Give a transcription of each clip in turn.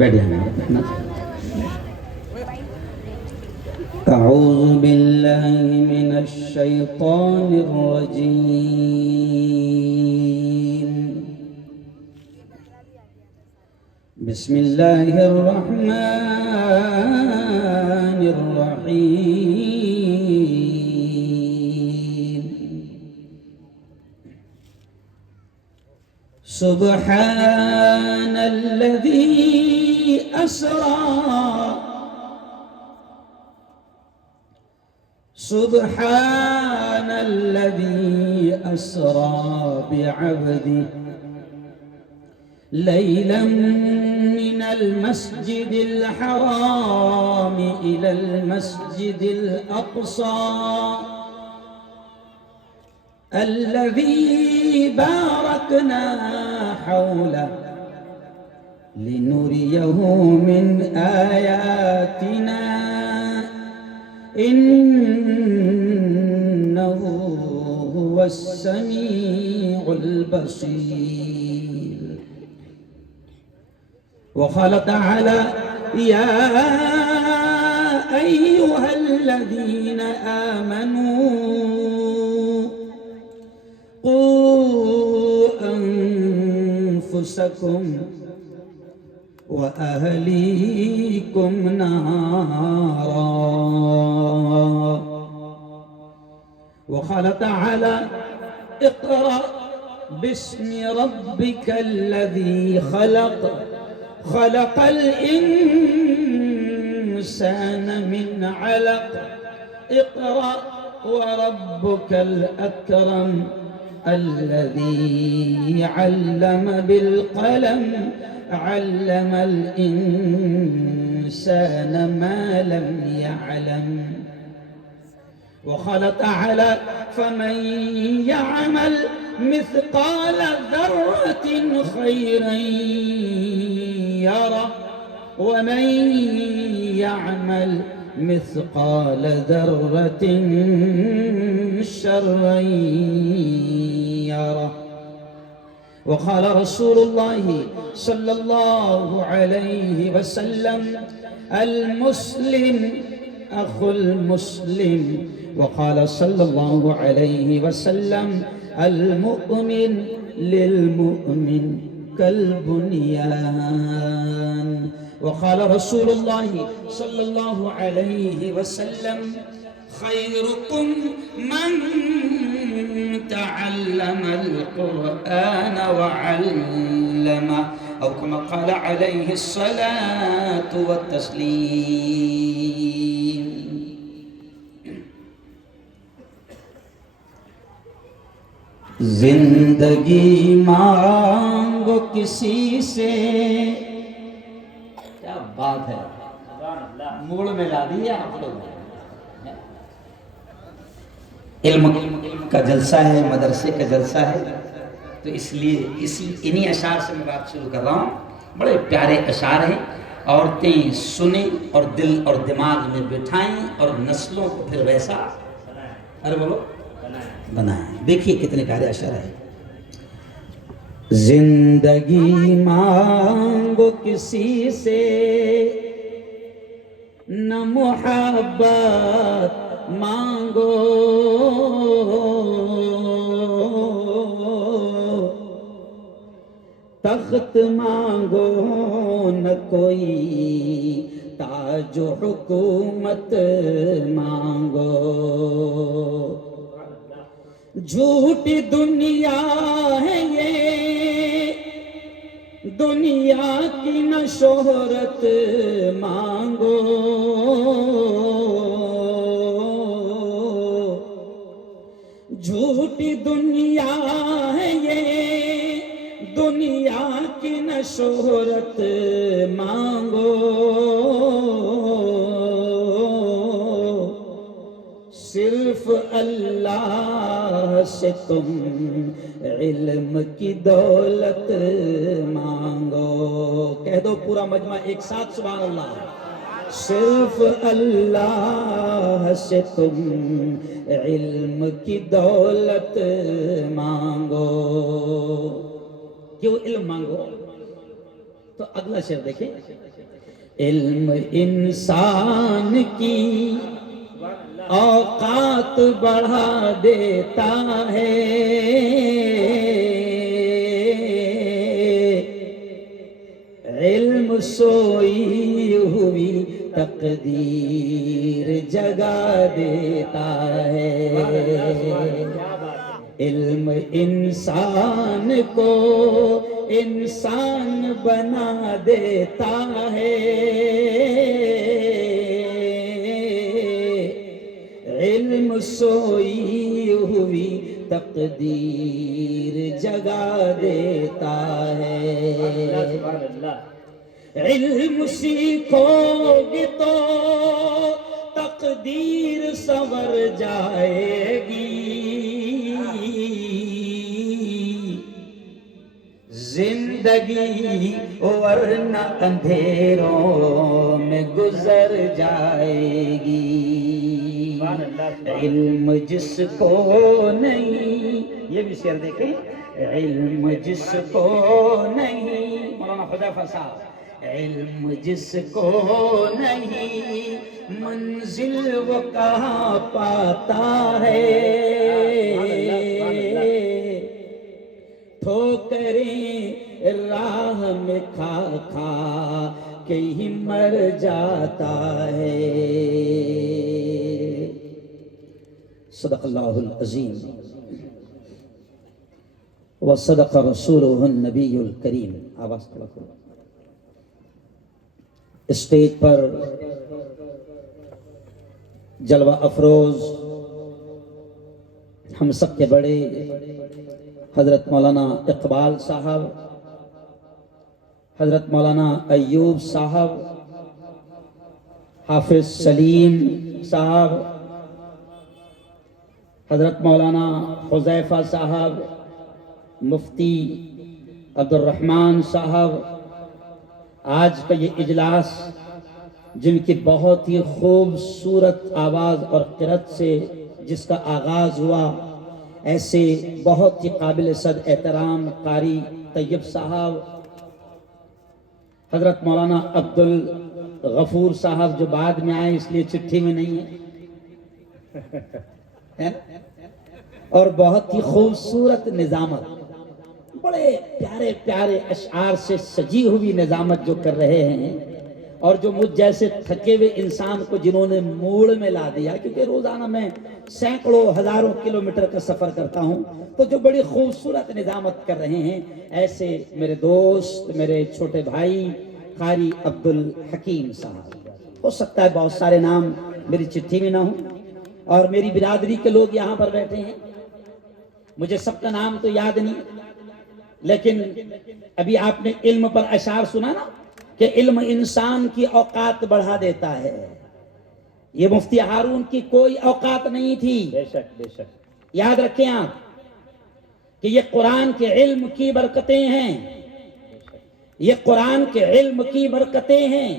بیٹھ جانا اعوذ باللہ من الشیطان الرجیم بسم اللہ الرحمن الرحیم سبحان الذی اسرا سبحان الذي أسرى بعبده ليلا من المسجد الحرام إلى المسجد الأقصى الذي باركنا حوله لنريه من آياتنا إنه هو السميع البصير وقال تعالى يا أيها الذين آمنوا قوا أنفسكم وأهليكم نارا وقال تعالى اقرأ باسم ربك الذي خلق خلق الإنسان من علق اقرأ وربك الأكرم الذي علم بالقلم علم الإنسان ما لم يعلم وقال تعالى فمن يعمل مثقال ذرة خيرا يره ومن يعمل مثقال ذرة شرا يره وقال رسول الله صلى الله عليه وسلم المسلم أخو المسلم وقال صلى الله عليه وسلم المؤمن للمؤمن كالبنيان وقال رسول الله صلى الله عليه وسلم خيركم من تعلم القرآن وعلمه أو كما قال عليه الصلاة والتسليم زندگی مانگو کسی سے کیا بات ہے موڑ میں لا دیا آپ لوگ علم کا جلسہ ہے مدرسے کا جلسہ ہے تو اس لیے انہی اشعار سے میں بات شروع کر رہا ہوں بڑے پیارے اشعار ہیں عورتیں سنیں اور دل اور دماغ میں بٹھائیں اور نسلوں کو پھر ویسا ارے بولو بنائیں دیکھیے کتنے پیارے اشعار ہیں زندگی مانگو کسی سے نہ محبت مانگو تخت مانگو نہ کوئی تاج و حکومت مانگو جھوٹی دنیا ہے یہ دنیا کی نہ شہرت مانگو جھوٹی دنیا ہے یہ دنیا کی نہ شہرت مانگو صرف اللہ سے تم علم کی دولت مانگو کہہ دو پورا مجمع ایک ساتھ سبحان اللہ صرف اللہ سے تم علم کی دولت مانگو کیوں علم مانگو تو اگلا شعر دیکھیں، علم انسان کی اوقات بڑھا دیتا ہے، علم سوئی ہوئی تقدیر جگا دیتا ہے، علم انسان کو انسان بنا دیتا ہے، علم سوئی ہوئی تقدیر جگا دیتا ہے، علم سیکھو گے تو تقدیر سنور جائے گی، زندگی ورنہ اندھیروں میں گزر جائے گی، علم جس کو نہیں، یہ بھی شعر دیکھیں، علم جس کو نہیں، مولانا حذیفہ صاحب، علم جس کو نہیں منزل وہ کہاں پاتا ہے، ٹھوکریں راہ میں کھا کھا کے ہی مر جاتا ہے۔ صدق اللہ العظیم وصدق رسولہ النبی الکریم۔ آواز تھوڑا کرو۔ اسٹیج پر جلوہ افروز ہم سب کے بڑے حضرت مولانا اقبال صاحب، حضرت مولانا ایوب صاحب، حافظ سلیم صاحب، حضرت مولانا حذیفہ صاحب، مفتی عبد الرحمن صاحب، آج کا یہ اجلاس جن کی بہت ہی خوبصورت آواز اور قرأت سے جس کا آغاز ہوا، ایسے بہت ہی قابل صد احترام قاری طیب صاحب، حضرت مولانا عبد الغفور صاحب جو بعد میں آئے اس لیے چٹھی میں نہیں ہے، اور بہت ہی خوبصورت نظامت، بڑے پیارے پیارے اشعار سے سجی ہوئی نظامت جو کر رہے ہیں، اور جو مجھ جیسے تھکے ہوئے انسان کو جنہوں نے موڑ میں لا دیا، کیونکہ روزانہ میں سینکڑوں ہزاروں کلومیٹر کا سفر کرتا ہوں، تو جو بڑی خوبصورت نظامت کر رہے ہیں، ایسے میرے دوست، میرے چھوٹے بھائی قاری عبد الحکیم صاحب، ہو سکتا ہے بہت سارے نام میری چٹھی میں نہ ہوں، اور میری برادری کے لوگ یہاں پر بیٹھے ہیں، مجھے سب کا نام تو یاد نہیں، لیکن ابھی آپ نے علم پر اشعار سنا نا کہ علم انسان کی اوقات بڑھا دیتا ہے، یہ مفتی ہارون کی کوئی اوقات نہیں تھی، بے شک بے شک، یاد رکھیں آپ کہ یہ قرآن کے علم کی برکتیں ہیں، یہ قرآن کے علم کی برکتیں ہیں،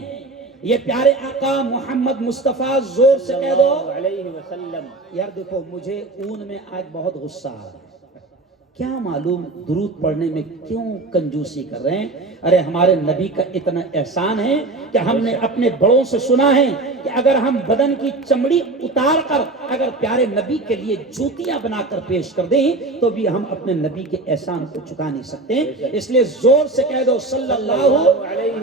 یہ پیارے آقا محمد مصطفیٰ، زور سے کہہ دو علیہ وسلم۔ یار دیکھو مجھے اون میں آج بہت غصہ آ رہا ہے، کیا معلوم درود پڑھنے میں کیوں کنجوسی کر رہے ہیں؟ ارے ہمارے نبی کا اتنا احسان ہے کہ ہم نے اپنے بڑوں سے سنا ہے کہ اگر ہم بدن کی چمڑی اتار کر اگر پیارے نبی کے لیے جوتیاں بنا کر پیش کر دیں تو بھی ہم اپنے نبی کے احسان کو چکا نہیں سکتے، اس لیے زور سے کہہ دو صلی اللہ علیہ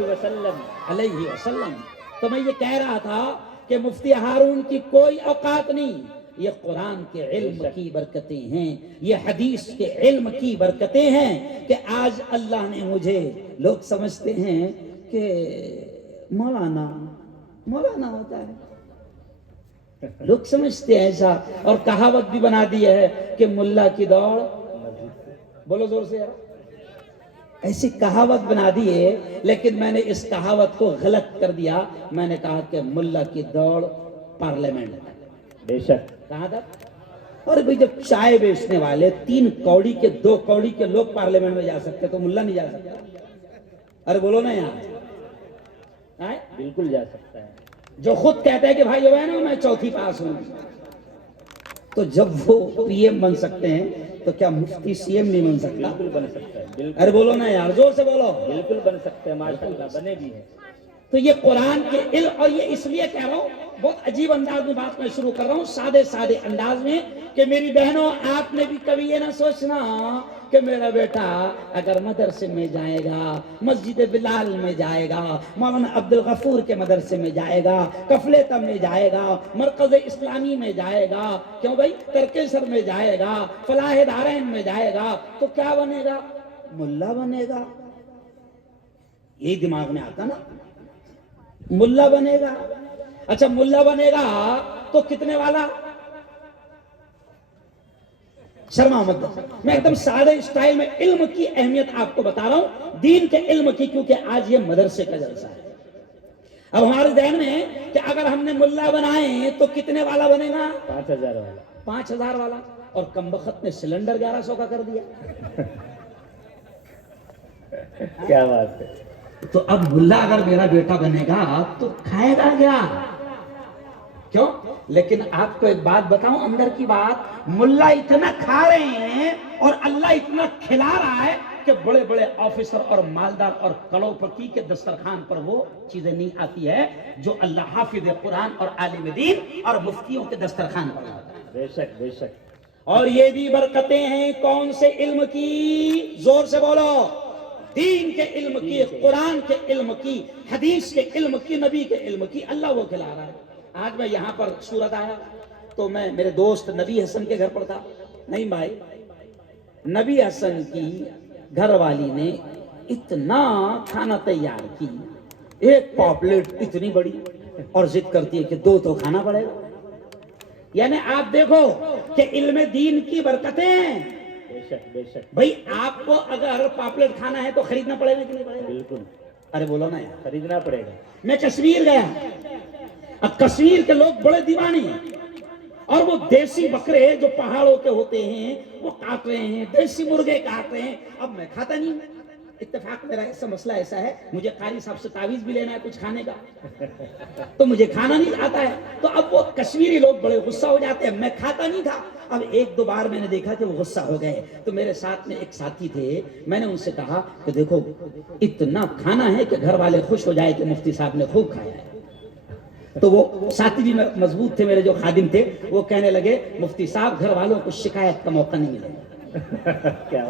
وسلم۔ تو میں یہ کہہ رہا تھا کہ مفتی ہارون کی کوئی اوقات نہیں، یہ قرآن کے علم کی برکتیں ہیں، یہ حدیث کے علم کی برکتیں ہیں کہ آج اللہ نے مجھے، لوگ سمجھتے ہیں کہ مولانا ہوتا ہے، لوگ سمجھتے ہیں ایسا، اور کہاوت بھی بنا دی ہے کہ ملا کی دوڑ، بولو زور سے یار، ایسی کہاوت بنا دی ہے، لیکن میں نے اس کہاوت کو غلط کر دیا، میں نے کہا کہ ملا کی دوڑ پارلیمنٹ ہے، بے شک کہاں تھا؟ اور بھئی جب چائے بیچنے والے 3 کوڑی کے 2 کوڑی کے لوگ پارلیمنٹ میں جا سکتے تو ملا نہیں جا سکتا؟ ارے بولو نا یہاں، بالکل جا سکتا ہے، جو خود کہتا ہے کہ بھائی جو ہے نا میں 4تھی پاس ہوں، تو جب وہ پی ایم بن سکتے ہیں تو کیا مفتی سی ایم نہیں بن سکتا؟ بالکل بن سکتا ہے، بالکل ارے بولو نا یار، زور سے بولو. بالکل بن سکتے ہیں، ماشاءاللہ بنے بھی ہیں. تو یہ قرآن کے علم، اور یہ اس لیے کہہ رہا ہوں بہت عجیب انداز میں بات میں شروع کر رہا ہوں، سادے انداز میں، کہ میری بہنوں آپ نے بھی کبھی یہ نہ سوچنا کہ میرا بیٹا اگر مدرسے میں جائے گا، مسجد بلال میں جائے گا، مولانا عبد الغفور کے مدرسے میں جائے گا، کفلیتم میں جائے گا، مرکز اسلامی میں جائے گا، کیوں بھائی ترکیسر میں جائے گا، فلاح دارین میں جائے گا، تو کیا بنے گا؟ ملا بنے گا. یہی دماغ میں آتا نا، ملا بنے گا. اچھا ملا بنے گا تو کتنے والا؟ شرما مت، میں ایک دم سادے اسٹائل میں علم کی اہمیت آپ کو بتا رہا ہوں، دین کے علم کی، کیونکہ آج یہ مدرسے کا جلسہ ہے. اب ہمارے ذہن میں کہ اگر ہم نے ملا بنائے تو کتنے والا بنے گا؟ 5000 والا. 5000 والا. اور کمبخت نے سلنڈر 1100 کا کر دیا. کیا بات ہے. تو اب ملا اگر میرا بیٹا بنے گا تو کھائے گا کیا؟ کیوں؟ لیکن آپ کو ایک بات بتاؤں، اندر کی بات، ملا اتنا کھا رہے ہیں اور اللہ اتنا کھلا رہا ہے کہ بڑے بڑے آفیسر اور مالدار اور کروڑپتی کے دسترخوان پر وہ چیزیں نہیں آتی ہے جو اللہ حافظ قرآن اور عالم دین اور مفتیوں کے دسترخوان پر آتا ہے. بے شک بے شک. اور یہ بھی برکتیں ہیں کون سے علم کی؟ زور سے بولو. دین کے علم کی، قرآن کے علم کی، حدیث کے علم کی، نبی کے علم کی. اللہ وہ کھلا رہا ہے. آج میں یہاں پر صورت آیا تو میں میرے دوست نبی حسن کے گھر پر تھا. نہیں بھائی، نبی حسن کی گھر والی نے اتنا کھانا تیار کی، ایک پاپلیٹ اتنی بڑی، اور ضد کرتی ہے کہ 2 تو کھانا پڑے گا. یعنی آپ دیکھو کہ علم دین کی برکتیں ہیں. بے شک بے شک. بھائی آپ کو اگر پاپلیٹ کھانا ہے تو خریدنا پڑے گا کہ نہیں پڑے گا؟ بالکل ارے بولو نا یار. خریدنا پڑے گا. میں کشمیر گیا، اب کشمیر کے لوگ بڑے دیوانے ہیں، اور وہ دیسی بکرے جو پہاڑوں کے ہوتے ہیں وہ کاٹ رہے ہیں، دیسی مرغے کاٹ رہے ہیں. اب میں کھاتا نہیں ہوں. اتفاق میرا ایسا مسئلہ ایسا ہے، مجھے قاری صاحب سے تعویذ بھی لینا ہے کچھ کھانے کا، تو مجھے کھانا نہیں آتا ہے. تو اب وہ کشمیری لوگ بڑے غصہ ہو جاتے ہیں. میں کھاتا نہیں تھا. اب 1-2 بار میں نے دیکھا کہ وہ غصہ ہو گئے، تو میرے ساتھ میں ایک ساتھی تھے. میں نے ان سے کہا کہ دیکھو اتنا کھانا ہے کہ گھر والے خوش ہو جائے کہ مفتی صاحب نے خوب کھایا ہے. تو وہ ساتھی بھی مضبوط تھے میرے جو خادم تھے، وہ کہنے لگے مفتی صاحب گھر والوں کو شکایت کا موقع نہیں ملے گا. کیا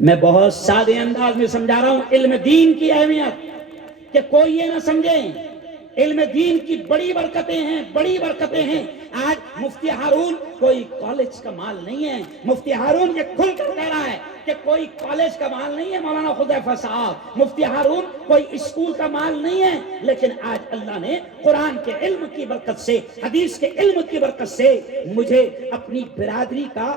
میں بہت سادے انداز میں سمجھا رہا ہوں علم دین کی اہمیت، کہ کوئی یہ نہ سمجھے. علم دین کی بڑی برکتیں ہیں، بڑی برکتیں ہیں. آج مفتی ہارون کوئی کالج کا مال نہیں ہے. مفتی ہارون یہ کھل کر کہہ رہا ہے کہ کوئی کالج کا مال نہیں ہے مولانا حذیفہ صاحب. مفتی ہارون کوئی اسکول کا مال نہیں ہے. لیکن آج اللہ نے قرآن کے علم کی برکت سے، حدیث کے علم کی برکت سے مجھے اپنی برادری کا،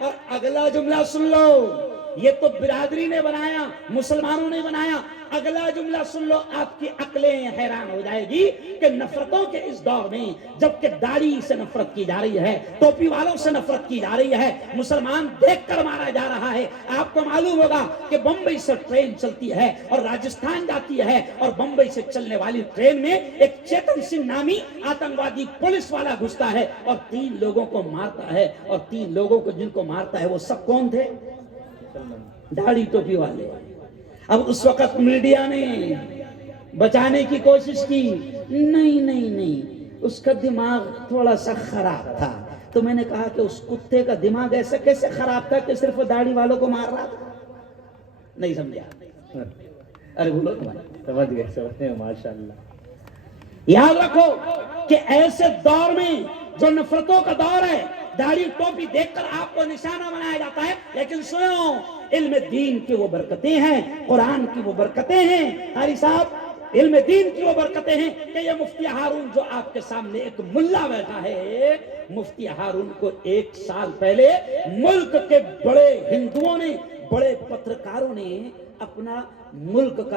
اور اگلا جملہ سن لو، یہ تو برادری نے بنایا، مسلمانوں نے بنایا. اگلا جملہ سن لو، آپ کی عقلیں حیران ہو جائے گی کہ نفرتوں کے اس دور میں، جبکہ داڑھی سے نفرت کی جا رہی ہے، ٹوپی والوں سے نفرت کی جا رہی ہے، مسلمان دیکھ کر مارا جا رہا ہے. آپ کو معلوم ہوگا کہ بمبئی سے ٹرین چلتی ہے اور راجستھان جاتی ہے، اور بمبئی سے چلنے والی ٹرین میں ایک چیتن سنگھ نامی آتنکوادی پولیس والا گھستا ہے اور 3 لوگوں کو مارتا ہے. اور 3 لوگوں کو جن کو مارتا ہے وہ سب کون تھے؟ داڑھی ٹوپی والے. اب اس وقت میڈیا نے بچانے کی کوشش کی، نہیں، اس کا دماغ تھوڑا سا خراب تھا. تو میں نے کہا کہ اس کتے کا دماغ ایسے کیسے خراب تھا کہ صرف داڑھی والوں کو مار رہا تھا؟ نہیں سمجھا. ارے بولو سمجھ گئے ماشاءاللہ. یاد رکھو کہ ایسے دور میں جو نفرتوں کا دور ہے، داڑھی ٹوپی دیکھ کر آپ کو نشانہ بنایا جاتا ہے. لیکن سنو، علم دین کی وہ برکتیں ہیں، قرآن کی وہ برکتیں ہیں. قاری صاحب، علم دین کی وہ برکتیں ہیں کہ یہ مفتی ہارون جو آپ کے سامنے ایک ملا بیٹھا ہے، مفتی ہارون کو 1 سال پہلے ملک کے بڑے ہندوؤں نے، بڑے پترکاروں نے اپنا ملک کا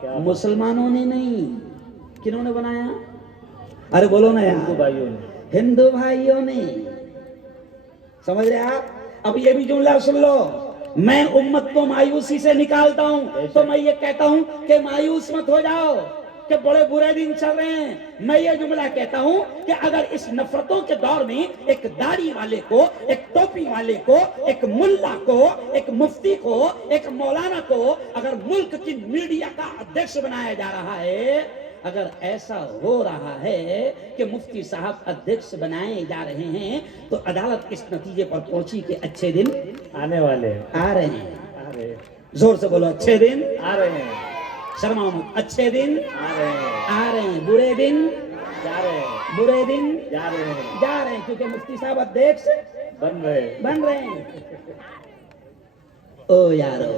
کیا مسلمانوں نے نہیں. کنہوں نے بنایا؟ ارے بولو نا یار. بھائیوں نے، ہندو بھائیوں نے. سمجھ رہے آپ؟ اب یہ بھی جملہ سن لو، میں امت کو مایوسی سے نکالتا ہوں تو میں یہ کہتا ہوں کہ مایوس مت ہو جاؤ. کہ بڑے برے دن چل رہے ہیں، میں یہ جملہ کہتا ہوں کہ اگر اس نفرتوں کے دور میں ایک داڑھی والے کو، ایک ٹوپی والے کو، ایک ملا کو، ایک مفتی کو، ایک مولانا کو اگر ملک کی میڈیا کا ادھیکش بنایا جا رہا ہے، اگر ایسا ہو رہا ہے کہ مفتی صاحب ادھیکش بنائے جا رہے ہیں، تو عدالت اس نتیجے پر پہنچی کہ اچھے دن آنے والے ہیں، آ رہے ہیں۔ آ رہے ہیں، زور سے بولو، اچھے دن آ رہے ہیں، شرماؤ مت، اچھے دن آ رہے ہیں، آ رہے ہیں، برے دن جا رہے ہیں، برے دن جا رہے ہیں، جا رہے ہیں، کیونکہ مفتی صاحب ادھیکش بن رہے ہیں۔ بن رہے ہیں۔ او یارو،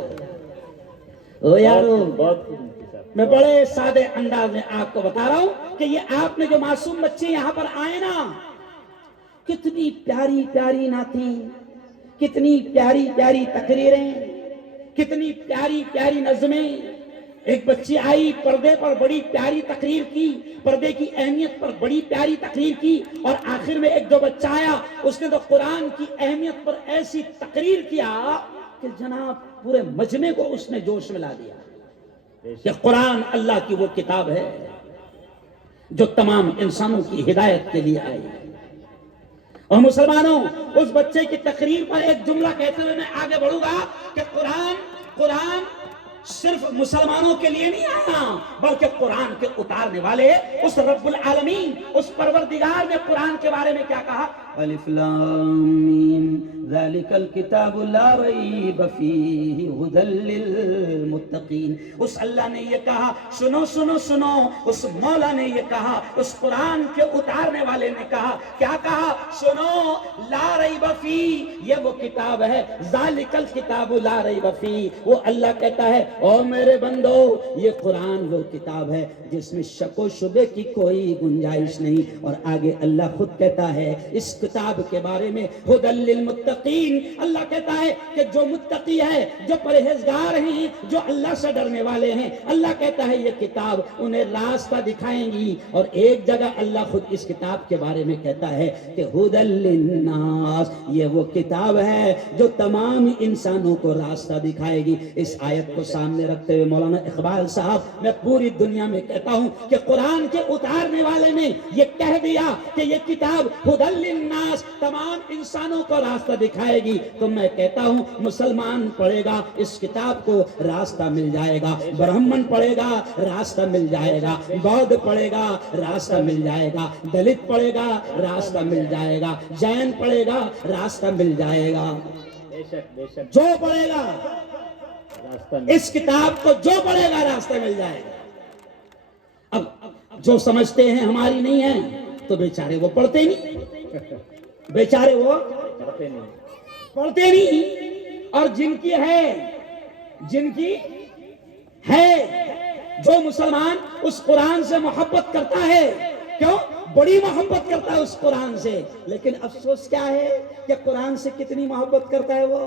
او یارو، بہت خوب مفتی صاحب، میں بڑے سادے انداز میں آپ کو بتا رہا ہوں کہ یہ آپ نے جو معصوم بچے یہاں پر آئے نا، کتنی پیاری پیاری نعتیں، کتنی پیاری پیاری تقریریں، کتنی پیاری پیاری نظمیں۔ ایک بچی آئی، پردے پر بڑی پیاری تقریر کی، پردے کی اہمیت پر بڑی پیاری تقریر کی، اور آخر میں ایک جو بچہ آیا اس نے تو قرآن کی اہمیت پر ایسی تقریر کیا کہ جناب پورے مجمع کو اس نے جوش میں لا دیا کہ قرآن اللہ کی وہ کتاب ہے جو تمام انسانوں کی ہدایت کے لیے آئی۔ اور مسلمانوں، اس بچے کی تقریر پر ایک جملہ کہتے ہوئے میں آگے بڑھوں گا کہ قرآن صرف مسلمانوں کے لیے نہیں آیا، بلکہ قرآن کے اتارنے والے اس رب العالمین، اس پروردگار نے قرآن کے بارے میں کیا کہا؟ الف لام میم ذالک الکتاب لا ریب فیہ ھدی للمتقین۔ اس اللہ نے یہ کہا، سنو سنو سنو، اس مولا نے یہ کہا، اس قرآن کے اتارنے والے نے کہا، کیا کہا؟ سنو، لا ریب فیہ، یہ وہ کتاب ہے، ذالک الکتاب لا ریب فیہ، وہ اللہ کہتا ہے او میرے بندو، یہ قرآن وہ کتاب ہے جس میں شک و شبے کی کوئی گنجائش نہیں۔ اور آگے اللہ خود کہتا ہے اس کتاب کے بارے میں، ھدی للمتقین، اللہ کہتا ہے کہ جو متقی ہے، جو پرہیزگار ہیں، جو اللہ سے ڈرنے والے ہیں، اللہ کہتا ہے یہ کتاب انہیں راستہ دکھائیں گی۔ اور ایک جگہ اللہ خود اس کتاب کے بارے میں کہتا ہے کہ ھدی للناس، یہ وہ کتاب ہے جو تمام انسانوں کو راستہ دکھائے گی۔ اس آیت کو سامنے رکھتے ہوئے مولانا اقبال صاحب، میں پوری دنیا میں کہتا ہوں کہ قرآن کے اتارنے والے نے یہ کہہ دیا کہ یہ کتاب ھدی للناس، تمام انسانوں کو راستہ دکھائے گی، تو میں کہتا ہوں مسلمان پڑھے گا اس کتاب کو راستہ مل جائے گا، برہمن پڑھے گا راستہ مل جائے گا، بودھ پڑھے گا راستہ مل جائے گا، دلت پڑھے گا راستہ مل جائے گا، جین پڑھے گا راستہ مل جائے گا، بے شک بے شک، جو پڑھے گا راستہ میں اس کتاب کو جو پڑھے گا راستہ مل جائے گا۔ اب جو سمجھتے ہیں ہماری نہیں ہے تو بیچارے وہ پڑھتے نہیں، بیچارے وہ پڑھتے نہیں، پڑھتے نہیں، اور جن کی ہے جو مسلمان اس قرآن سے محبت کرتا ہے، کیوں؟ بڑی محبت کرتا ہے اس قرآن سے، لیکن افسوس کیا ہے کہ قرآن سے کتنی محبت کرتا ہے وہ؟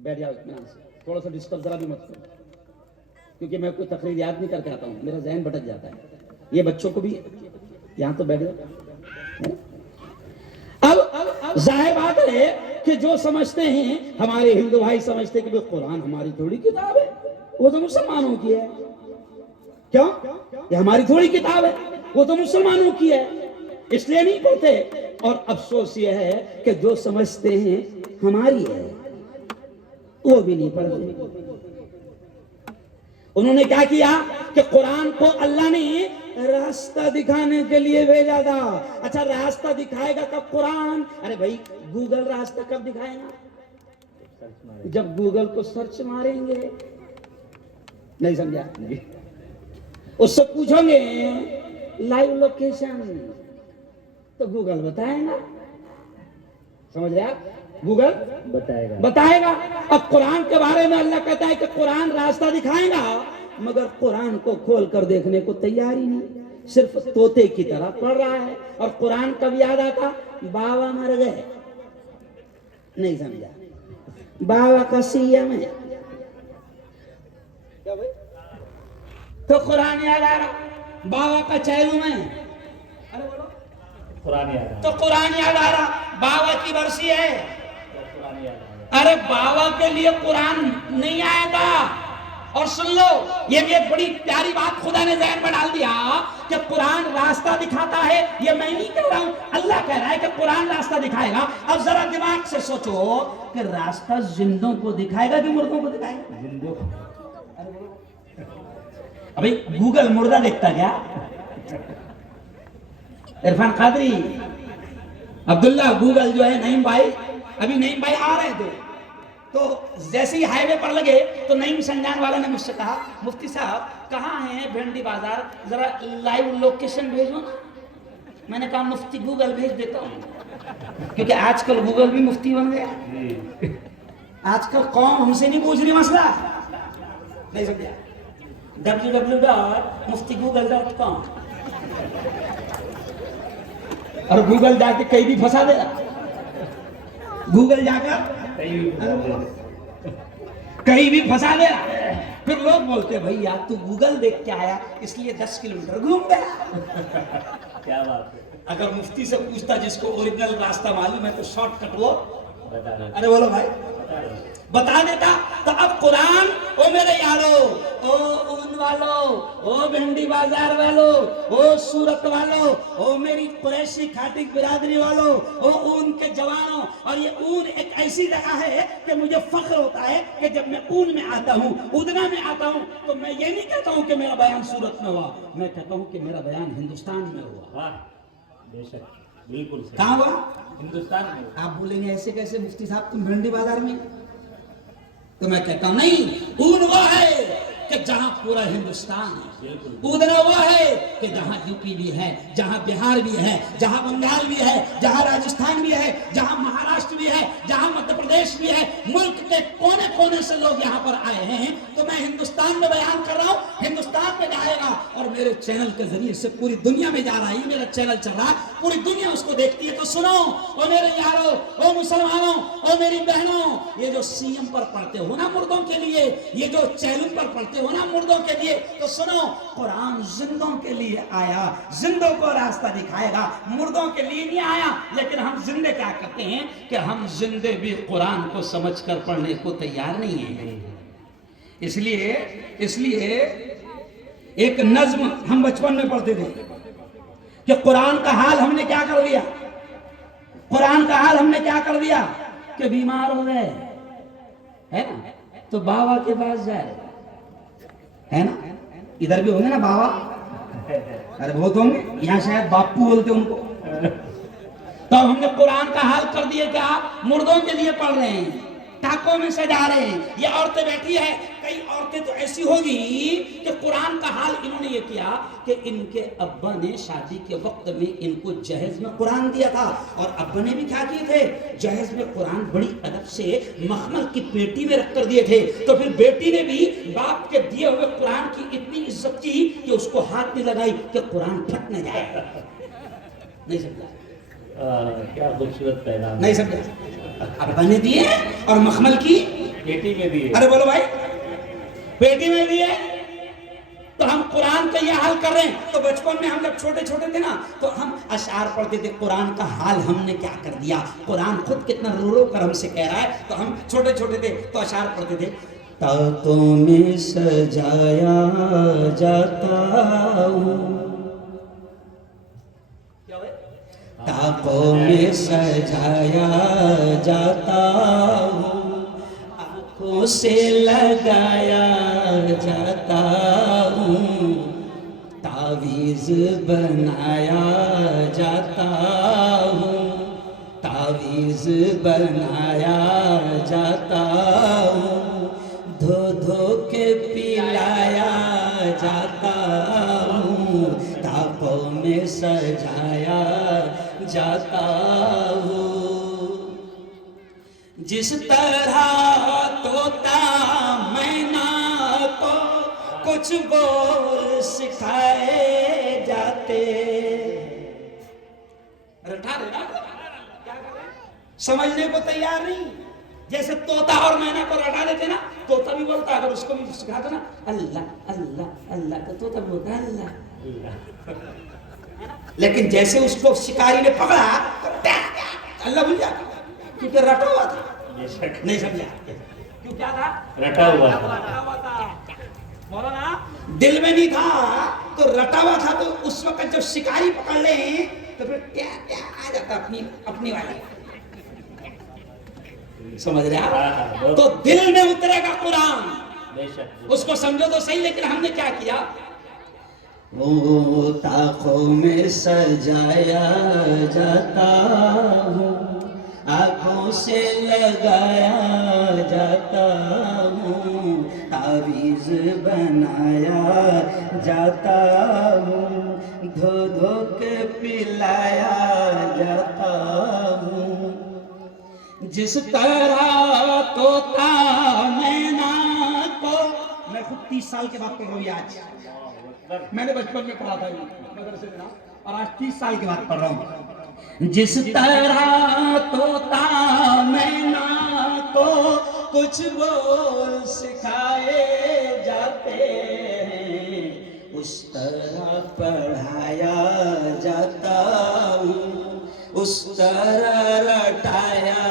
بیٹھ جاؤ اطمینان سے، تھوڑا سا ڈسٹرب ذرا بھی مت کرو، کیونکہ میں کوئی تقریر یاد نہیں کر کے آتا ہوں، میرا ذہن بھٹک جاتا ہے۔ یہ بچوں کو بھی یہاں تو بیٹھ جاؤ۔ اب ظاہر بات ہے کہ جو سمجھتے ہیں، ہمارے ہندو بھائی سمجھتے ہیں کہ قرآن ہماری تھوڑی کتاب ہے، وہ تو مسلمانوں کی ہے۔ کیوں؟ یہ ہماری تھوڑی کتاب ہے، وہ تو مسلمانوں کی ہے، اس لیے نہیں پڑھتے۔ اور افسوس یہ ہے کہ جو سمجھتے ہیں ہماری ہے وہ بھی نہیں پڑھتے۔ انہوں نے کیا کیا کہ قرآن کو اللہ نے راستہ دکھانے کے لیے بھیجا تھا۔ اچھا راستہ دکھائے گا کب قرآن؟ ارے بھائی گوگل راستہ کب دکھائے گا؟ جب گوگل کو سرچ ماریں گے۔ نہیں سمجھا؟ اس سے پوچھو گے لائیو لوکیشن تو گوگل بتائے گا، سمجھ رہے آپ؟ گوگل بتائے گا۔ اب قرآن کے بارے میں اللہ کہتا ہے کہ قرآن راستہ دکھائے گا، مگر قرآن کو کھول کر دیکھنے کو تیار ہی نہیں، صرف طوطے کی طرح پڑھ رہا ہے۔ اور قرآن کب یاد آتا؟ بابا مر گئے، نہیں سمجھا؟ بابا کا سیم ہے تو قرآن یاد آ رہا، بابا کا چہلم ہے قرآن یاد تو قرآن یاد آ رہا، بابا کی برسی ہے، قرآن یاد آ ارے بابا کے لیے قرآن نہیں آیا تھا، اور سن لو یہ بھی ایک بڑی پیاری بات خدا نے ذہن میں ڈال دیا کہ قرآن راستہ دکھاتا ہے. یہ میں نہیں کہہ رہا ہوں, اللہ کہہ رہا ہے کہ قرآن راستہ دکھائے گا. اب ذرا دماغ سے سوچو کہ راستہ زندوں کو دکھائے گا کہ مردوں کو دکھائے گا؟ زندوں کو. ابھی گوگل مردہ دیکھتا کیا؟ عرفان قادری, عبداللہ گوگل جو ہے, نعیم بھائی, ابھی نعیم بھائی آ رہے تھے تو جیسے ہی ہائی وے پر لگے تو نعیم سنجان والا نے مجھ سے کہا مفتی صاحب کہاں ہیں بھنڈی بازار, ذرا لائیو لوکیشن بھیجو. میں نے کہا مفتی گوگل بھیج دیتا ہوں, کیونکہ آج کل گوگل بھی مفتی بن گیا. آج کل قوم ہم سے نہیں پوچھ رہی مسئلہ, نہیں سمجھا, www.muftigoogle.com اور گوگل جا کے کہیں بھی پھنسا دے گا. گوگل جا کر کہیں بھی پھنسا دے گا. پھر لوگ بولتے بھائی یار تو گوگل دیکھ کے آیا اس لیے 10 کلومیٹر گھوم گیا. کیا بات ہے. اگر مفتی سے پوچھتا جس کو اوریجنل راستہ معلوم ہے تو شارٹ کٹ وہ بتا رہے. ارے بولو بھائی بتا دیتا. تو اب قرآن, او میرے یارو, او اون والو, او بھنڈی بازار والو, او سورت والو, او میری قریشی کھاٹی برادری والو, او اون کے جوانوں, اور یہ اون ایک ایسی جگہ ہے کہ مجھے فخر ہوتا ہے کہ جب میں اون میں آتا ہوں, ادنا میں آتا ہوں, تو میں یہ نہیں کہتا ہوں کہ میرا بیان سورت میں ہوا, میں کہتا ہوں کہ میرا بیان ہندوستان میں ہوا. واہ, بے شک, بالکل صحیح. کہاں ہوا؟ ہندوستان میں. آپ بولیں گے ایسے کیسے مفتی صاحب تم بھنڈی بازار میں, تو میں کہتا ہوں نہیں, اون وہ ہے کہ جہاں پورا ہندوستان ہے, ادنا وہ ہے کہ جہاں یو پی بھی ہے, جہاں بہار بھی ہے, جہاں بنگال بھی ہے, جہاں راجستھان بھی ہے, جہاں مہاراشٹر بھی ہے, جہاں مدھیہ پردیش بھی ہے, ملک کے کونے کونے سے لوگ یہاں پر آئے ہیں. تو میں ہندوستان میں بیان کر رہا ہوں, ہندوستان میں جائے گا اور میرے چینل کے ذریعے سے پوری دنیا میں جا رہا ہے. میرا چینل چل رہا ہے, پوری دنیا اس کو دیکھتی ہے. تو سنو او میرے یارو, او مسلمانوں, او میری بہنوں, یہ جو سی ایم پر پڑھتے ہو نا مردوں کے لیے, یہ جو چینل پر پڑھتے ہو نا مردوں کے لیے, تو سنو قرآن زندوں کے لیے آیا, زندوں کو راستہ دکھائے گا, مردوں کے لیے نہیں آیا. لیکن ہم زندے کیا کرتے ہیں کہ ہم زندے بھی قرآن کو سمجھ کر پڑھنے کو تیار نہیں ہیں. اس لیے ایک نظم ہم بچپن میں پڑھتے تھے کہ قرآن کا حال ہم نے کیا کر دیا, قرآن کا حال ہم نے کیا کر دیا کہ بیمار ہو گئے ہے نا تو بابا کے پاس جائے, ہے نا, ادھر بھی ہوں گے نا بابا, ارے بہت ہوں گے, یہاں شاید باپو بولتے ان کو. تو ہم نے قرآن کا حال کر دیا کہ آپ مردوں کے لیے پڑھ رہے ہیں, ٹاکوں میں سے جا رہے ہیں. یہ عورتیں بیٹھی ہیں, کئی عورتیں تو ایسی ہوگی کہ قرآن کا حال انہوں نے یہ کیا کہ ان کے ابا نے شادی کے وقت میں ان کو جہیز میں قرآن دیا تھا, اور ابا نے بھی کیا کیے تھے, جہیز میں قرآن بڑی ادب سے مخمل کی پیٹی میں رکھ کر دیے تھے. تو پھر بیٹی نے بھی باپ کے دیے ہوئے قرآن کی اتنی عزت کی کہ اس کو ہاتھ نہیں لگائی کہ قرآن پھٹ نہ جائے. نہیں سمجھا, کیا خوبصورت پیغام. نہیں سمجھا, ابا نے دیے اور مخمل کی پیٹی میں دیے. ارے بولو بھائی, پیٹی میں دیے. تو ہم قرآن کا یہ حال کر رہے ہیں. تو بچپن میں ہم جب چھوٹے چھوٹے تھے نا تو ہم اشعار پڑھتے تھے, قرآن کا حال ہم نے کیا کر دیا, قرآن خود کتنا رو رو کر ہم سے کہہ رہا ہے. تو ہم چھوٹے چھوٹے تھے تو اشعار پڑھتے تھے, تاکوں میں سجایا جاتا ہوں, تاکوں میں سجایا جاتا ہوں, آنکھوں سے لگایا جاتا ہوں, تعویذ بنایا جاتا ہوں, تعویذ بنایا جاتا ہوں, دھو دھو کے پلایا جاتا ہوں, تاکوں میں سجایا جاتا ہوں. جس طرح طوطا مینا کو کچھ بول سکھائے جاتے, سمجھنے کو تیار نہیں. جیسے طوطا اور مینا کو رٹا دیتے نا, طوطا بھی بولتا, اگر اس کو بھی سکھا دو نا اللہ اللہ اللہ, تو طوطا بھی بولتا اللہ. لیکن جیسے اس کو شکاری نے پکڑا اللہ بھول جاتا, کیونکہ رٹا ہوا تھا. نہیں سمجھا, کیوں کیا تھا, رٹا ہوا تھا. مولانا دل میں نہیں تھا تو رٹا ہوا تھا، تو اس وقت جب شکاری پکڑ لیں تو پھر کیا آ جاتا اپنی والی، سمجھ رہے آپ؟ تو دل میں اترے گا قرآن، بے شک اس کو سمجھو تو صحیح. لیکن ہم نے کیا کیا؟ وہ طاقوں میں سجایا جاتا ہوں، آنکھوں سے لگایا جاتا ہوں، تعویذ بنایا جاتا ہوں، دھو دھو کے پلایا جاتا ہوں. جس طرح طوطا مینا کو، میں خود 30 سال کے بعد پڑھ رہا ہوں یہ آج، میں نے بچپن میں پڑھا تھا مدرسے میں، اور آج 30 سال کے بعد پڑھ رہا ہوں. جس طرح طوطا مینا کو کچھ بول سکھائے جاتے ہیں، اس طرح پڑھایا جاتا ہوں، اس طرح رٹایا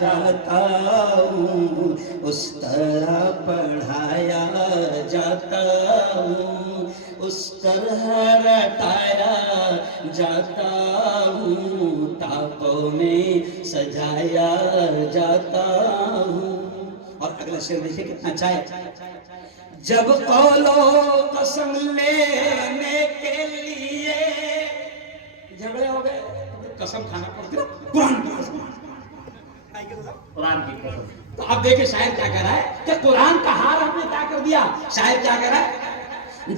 جاتا ہوں، اس طرح پڑھایا جاتا ہوں، اس طرح رٹایا جاتا ہوں، طاقوں میں سجایا جاتا ہوں. اور اگلا شعر دیکھیں کتنا اچھا ہے. جب قول و قسم لینے کے لیے جھگڑے ہو گئے، قسم کھانا پڑتی ہے قرآن کی قسم. تو اب دیکھیں شاعر کیا کہہ رہا ہے کہ قرآن کا ہار ہم نے کیا کر دیا. شاعر کیا کہہ رہا ہے؟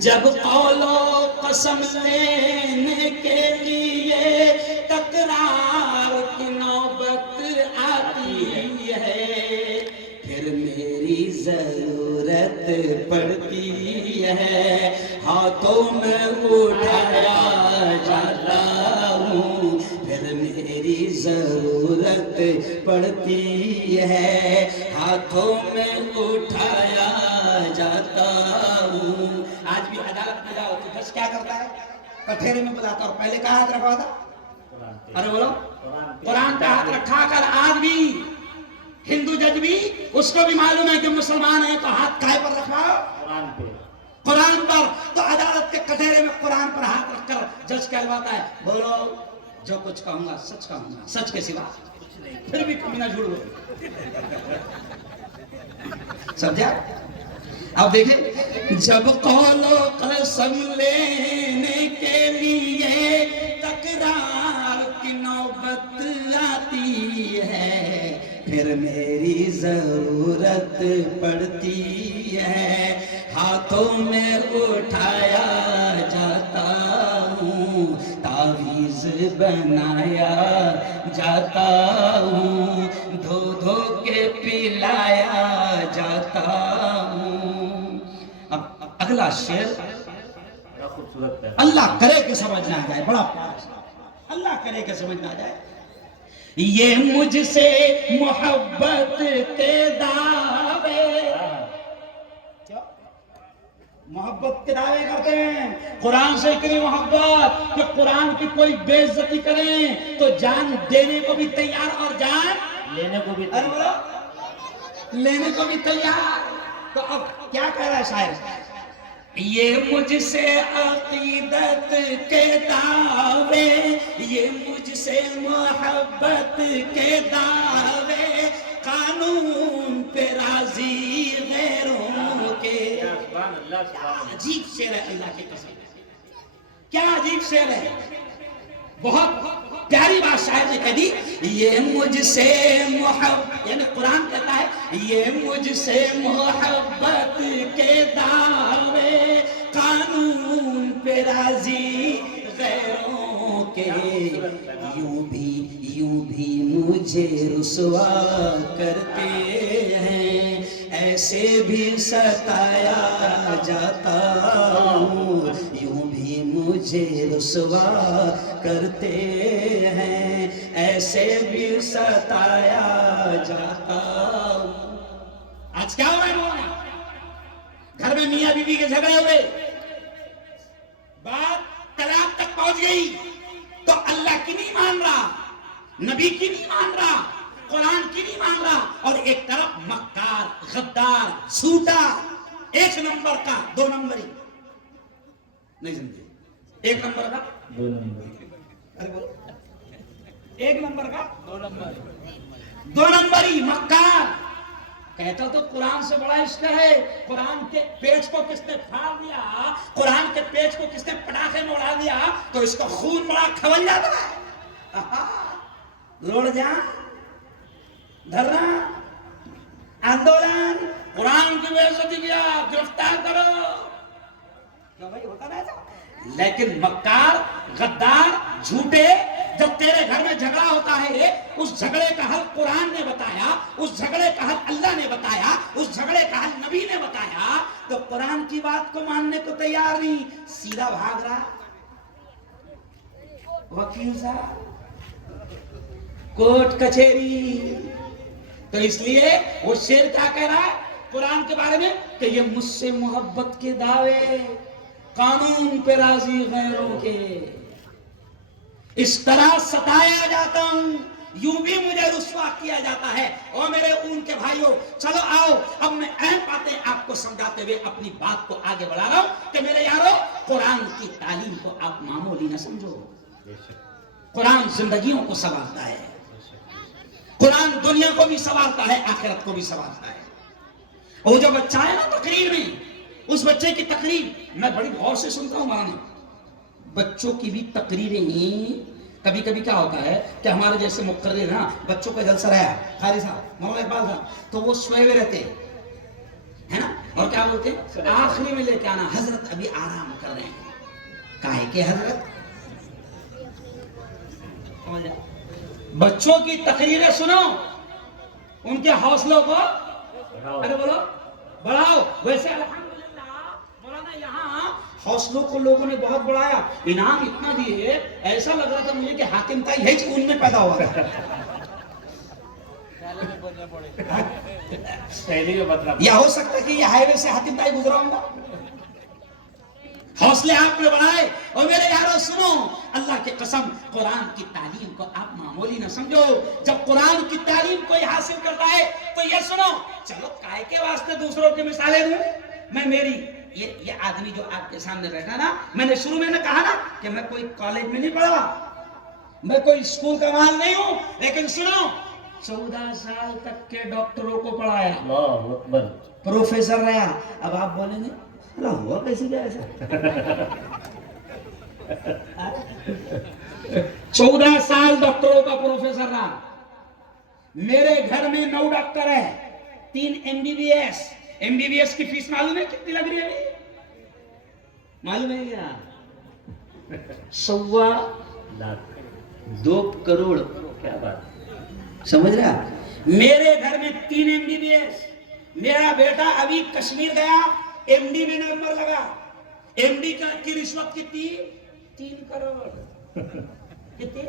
جب قول و قسم لینے کے لیے تکرار کی نوبت آتی ہے، پھر میری ضرورت پڑتی ہے، ہاتھوں میں اٹھایا جاتا ہوں، پھر میری ضرورت پڑتی ہے، ہاتھوں میں اٹھایا جاتا ہوں. آج بھی عدالت میں جاؤ تو جج کیا کرتا ہے؟ کٹہرے میں بلاتا، اور پہلے کہاں ہاتھ رکھا تھا؟ ارے بولو، قرآن پہ ہاتھ رکھا کر. آج بھی ہندو جج بھی، اس کو بھی معلوم ہے کہ مسلمان ہے، تو ہاتھ کائے پر رکھا؟ قرآن پہ. قرآن پر. تو عدالت کے کٹہرے میں قرآن پر ہاتھ رکھ کر جج کہلواتا ہے، بولو جو کچھ کہوں گا سچ کہوں گا، سچ کے سوا پھر بھی کمی نہ جھوٹ بولو. سمجھا؟ اب دیکھیں، جب قول و قسم لینے کے لیے تکرار کی نوبت آتی ہے، پھر میری ضرورت پڑتی ہے، ہاتھوں میں اٹھایا جاتا ہوں، تعویذ بنایا جاتا ہوں، دھو دھو کے پلایا جاتا ہوں. اب اگلا شعر بڑا خوبصورت ہے. اللہ کرے کہ سمجھ نہ جائے، بڑا اللہ کرے کہ سمجھ نہ جائے. یہ مجھ سے محبت کے دعوے، محبت کے دعوے کرتے ہیں قرآن سے اتنی محبت کہ قرآن کی کوئی بے عزتی کریں تو جان دینے کو بھی تیار اور جان لینے کو بھی. لینے کو بھی تیار. تو اب کیا کہہ رہا ہے شاعر؟ یہ مجھ سے عقیدت کے دعوے، یہ مجھ سے محبت کے دعوے، قانون پہ راضی غیروں کے. عجیب شعر ہے، اللہ کی قسم کیا عجیب شعر ہے. بہت پیاری بات شاعر نے کہہ دی. یہ مجھ سے محبت، یعنی قرآن کہتا ہے یہ مجھ سے محبت کے دعوے، قانون پہ راضی غیروں کے. یوں بھی مجھے رسوا کرتے ہیں، ایسے بھی ستایا جاتا ہوں، یوں بھی مجھے رسوا کرتے ہیں، ایسے بھی ستایا جاتا ہوں. آج کیا ہوا ہے مولانا؟ گھر میں میاں بیوی کے جھگڑے ہوئے، بات طلاق تک پہنچ گئی، تو اللہ کی نہیں مان رہا، نبی کی نہیں مان رہا، قرآن کی نہیں مان رہا، اور ایک طرف مکار غدار جھوٹا ایک نمبر کا 2 نمبری نہیں سمجھے، 1 نمبر کا 2 نمبر ارے بولو 1 نمبر کا 2 نمبری مکار کہتا تو قرآن سے بڑا عشق ہے، قرآن کے پیج کو کس نے پھاڑ دیا، قرآن کے پیج کو کس نے پٹاخے میں اڑا دیا تو اس کا خون بڑا کھول جاتا ہے، روڑ جا دھرنا آندولن قرآن کی بے عزتی کیا گرفتار کرو، کیوں بھائی ہوتا نا ایسا؟ لیکن مکار غدار جھوٹے، جب تیرے گھر میں جھگڑا ہوتا ہے اس جھگڑے کا حل قرآن نے بتایا، اس جھگڑے کا حل اللہ نے بتایا، اس جھگڑے کا حل نبی نے بتایا، تو قرآن کی بات کو ماننے کو تیار نہیں، سیدھا بھاگ رہا وکیل صاحب کوٹ کچہری۔ تو اس لیے وہ شعر کیا کہہ رہا ہے قرآن کے بارے میں کہ یہ مجھ سے محبت کے دعوے قانون پہ راضی غیروں کے، اس طرح ستایا جاتا ہوں، یوں بھی مجھے رسوا کیا جاتا ہے۔ اور میرے اون کے بھائیوں چلو آؤ، اب میں اہم باتیں آپ کو سمجھاتے ہوئے اپنی بات کو آگے بڑھا رہا ہوں کہ میرے یارو قرآن کی تعلیم کو آپ معمولی نہ سمجھو، قرآن زندگیوں کو سنوارتا ہے، قرآن دنیا کو بھی سنوارتا ہے، آخرت کو بھی سنوارتا ہے۔ وہ جو بچہ ہے نا تقریر میں، اس بچے کی تقریر میں بڑی غور سے سنتا ہوں مولانا، بچوں کی بھی تقریریں ہی کبھی کبھی کیا ہوتا ہے کہ ہمارے جیسے مقرر نا بچوں کا جلسہ رہا قاری صاحب مولانا اقبال صاحب تو وہ سوئے ہوئے رہتے ہیں نا، اور کیا بولتے ہیں آخری میں لے کے آنا حضرت ابھی آرام کر رہے ہیں، کاہے کہ حضرت بچوں کی تقریریں سنو، ان کے حوصلوں کو ارے بولو بڑھاؤ۔ ویسے الحمدللہ مولانا یہاں حوصلوں کو لوگوں نے بہت بڑھایا، انعام اتنا دیے ایسا لگ رہا تھا مجھے کہ حاکم تائی ہے ان میں پیدا ہوا تھا۔ یا ہو سکتا ہے کہ یہ ہائی وے سے حاکم تائی گزرا ہوں گا۔ حوصلے آپ نے بڑھائے، اور میرے یارو سنو اللہ کی قسم قرآن کی تعلیم کو آپ معمولی نہ سمجھو، جب قرآن کی تعلیم کوئی حاصل کرتا ہے تو یہ سنو چلو کائے کے واسطے دوسروں کی مثالیں دوں میں، میری یہ آدمی جو آپ کے سامنے بیٹھا نا، میں نے شروع میں نے کہا نا کہ میں کوئی کالج میں نہیں پڑھا، میں کوئی اسکول کا مال نہیں ہوں، لیکن سنو 14 سال تک کے ڈاکٹروں کو پڑھایا، اللہ اکبر، پروفیسر رہا۔ اب آپ بولیں گے ہوا کیسے گیا ایسا؟ 14 سال ڈاکٹروں کا پروفیسر رہا، میرے گھر میں 9 ڈاکٹر ہے، 3 MBBS۔ MBBS کی فیس معلوم ہے کتنی لگ رہی ہے ابھی؟ معلوم ہے کیا؟ 2 کروڑ۔ کیا بات، سمجھ رہا؟ میرے گھر میں 3 MBBS، میرا بیٹا ابھی کشمیر گیا، MD میں نمبر لگا، MD کی رشوت کتنی؟ 3 کروڑ۔ کتنی؟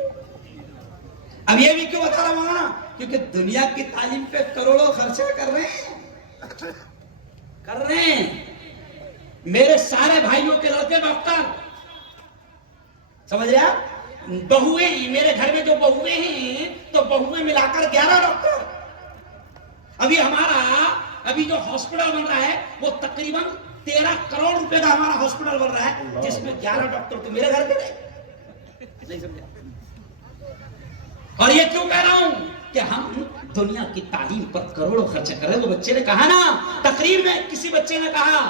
اب یہ بھی کیوں بتا رہا ہوں نا، کیونکہ دنیا کی تعلیم پہ کروڑوں خرچہ کر رہے ہیں۔ میرے سارے بھائیوں کے لڑکے ڈاکٹر، سمجھ رہے آپ؟ بہویں، میرے گھر میں جو بہویں ہیں تو بہویں ملا کر 11 ڈاکٹر۔ ابھی جو ہاسپٹل بن رہا ہے وہ تقریباً 13 کروڑ روپے کا ہمارا ہاسپٹل بن رہا ہے، جس میں 11 ڈاکٹر تو میرے گھر کے نہیں سمجھا۔ اور یہ کیوں کہہ رہا ہوں کہ ہم دنیا کی تعلیم پر کروڑوں خرچ کر رہے ہیں۔ تو بچے نے کہا نا تقریر میں، کسی بچے نے کہا،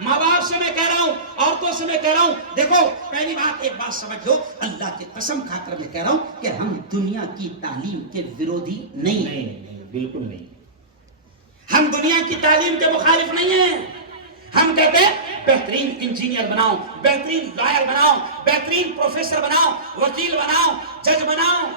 ماں باپ سے میں کہہ رہا ہوں، عورتوں سے میں کہہ رہا ہوں، دیکھو پہلی بات ایک بات سمجھ لو، اللہ کی قسم کھا کر میں کہہ رہا ہوں کہ ہم دنیا کی تعلیم کے ورودھی نہیں ہیں، بالکل نہیں، ہم دنیا کی تعلیم کے مخالف نہیں ہیں۔ ہم کہتے ہیں بہترین انجینئر بناؤ، بہترین لائر بناؤ، بہترین پروفیسر بناؤ، وکیل بناؤ، جج بناؤ،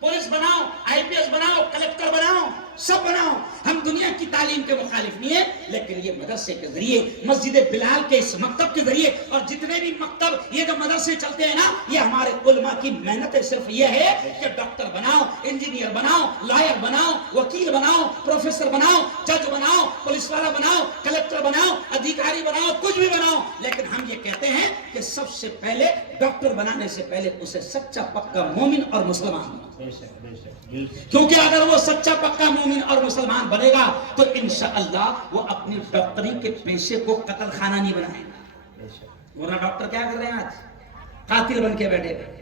پولیس بناؤ، IPS بناؤ، کلکٹر بناؤ، سب بناؤ۔ ہم دنیا کی تعلیم کے مخالف نہیں ہیں، لیکن یہ مدرسے کے ذریعے، مسجد بلال کے اس مکتب کے ذریعے، اور جتنے بھی مکتب یہ جو مدرسے چلتے ہیں نا، یہ ہمارے علماء کی محنت صرف یہ ہے کہ ڈاکٹر بناؤ، انجینئر بناؤ، لائر بناؤ، وکیل بناؤ، پروفیسر بناؤ، جج بناؤ، پولیس والا بناؤ، کلکٹر بناؤ، ادھیکاری بناؤ، کچھ بھی بناؤ، لیکن ہم یہ کہتے ہیں کہ سب سے پہلے ڈاکٹر بنانے جانے سے پہلے اسے سچا پکا مومن اور مسلمان بناؤ. بے شک بے شک بالکل. کیونکہ اگر وہ سچا پکا مومن اور مسلمان بنے گا تو انشاءاللہ وہ اپنی ڈاکٹری کے پیشے کو قتل خانہ نہیں بنائے گا. بے شک. ورنہ ڈاکٹر کیا کر رہے ہیں آج؟ قاتل بن کے بیٹھے ہوئے.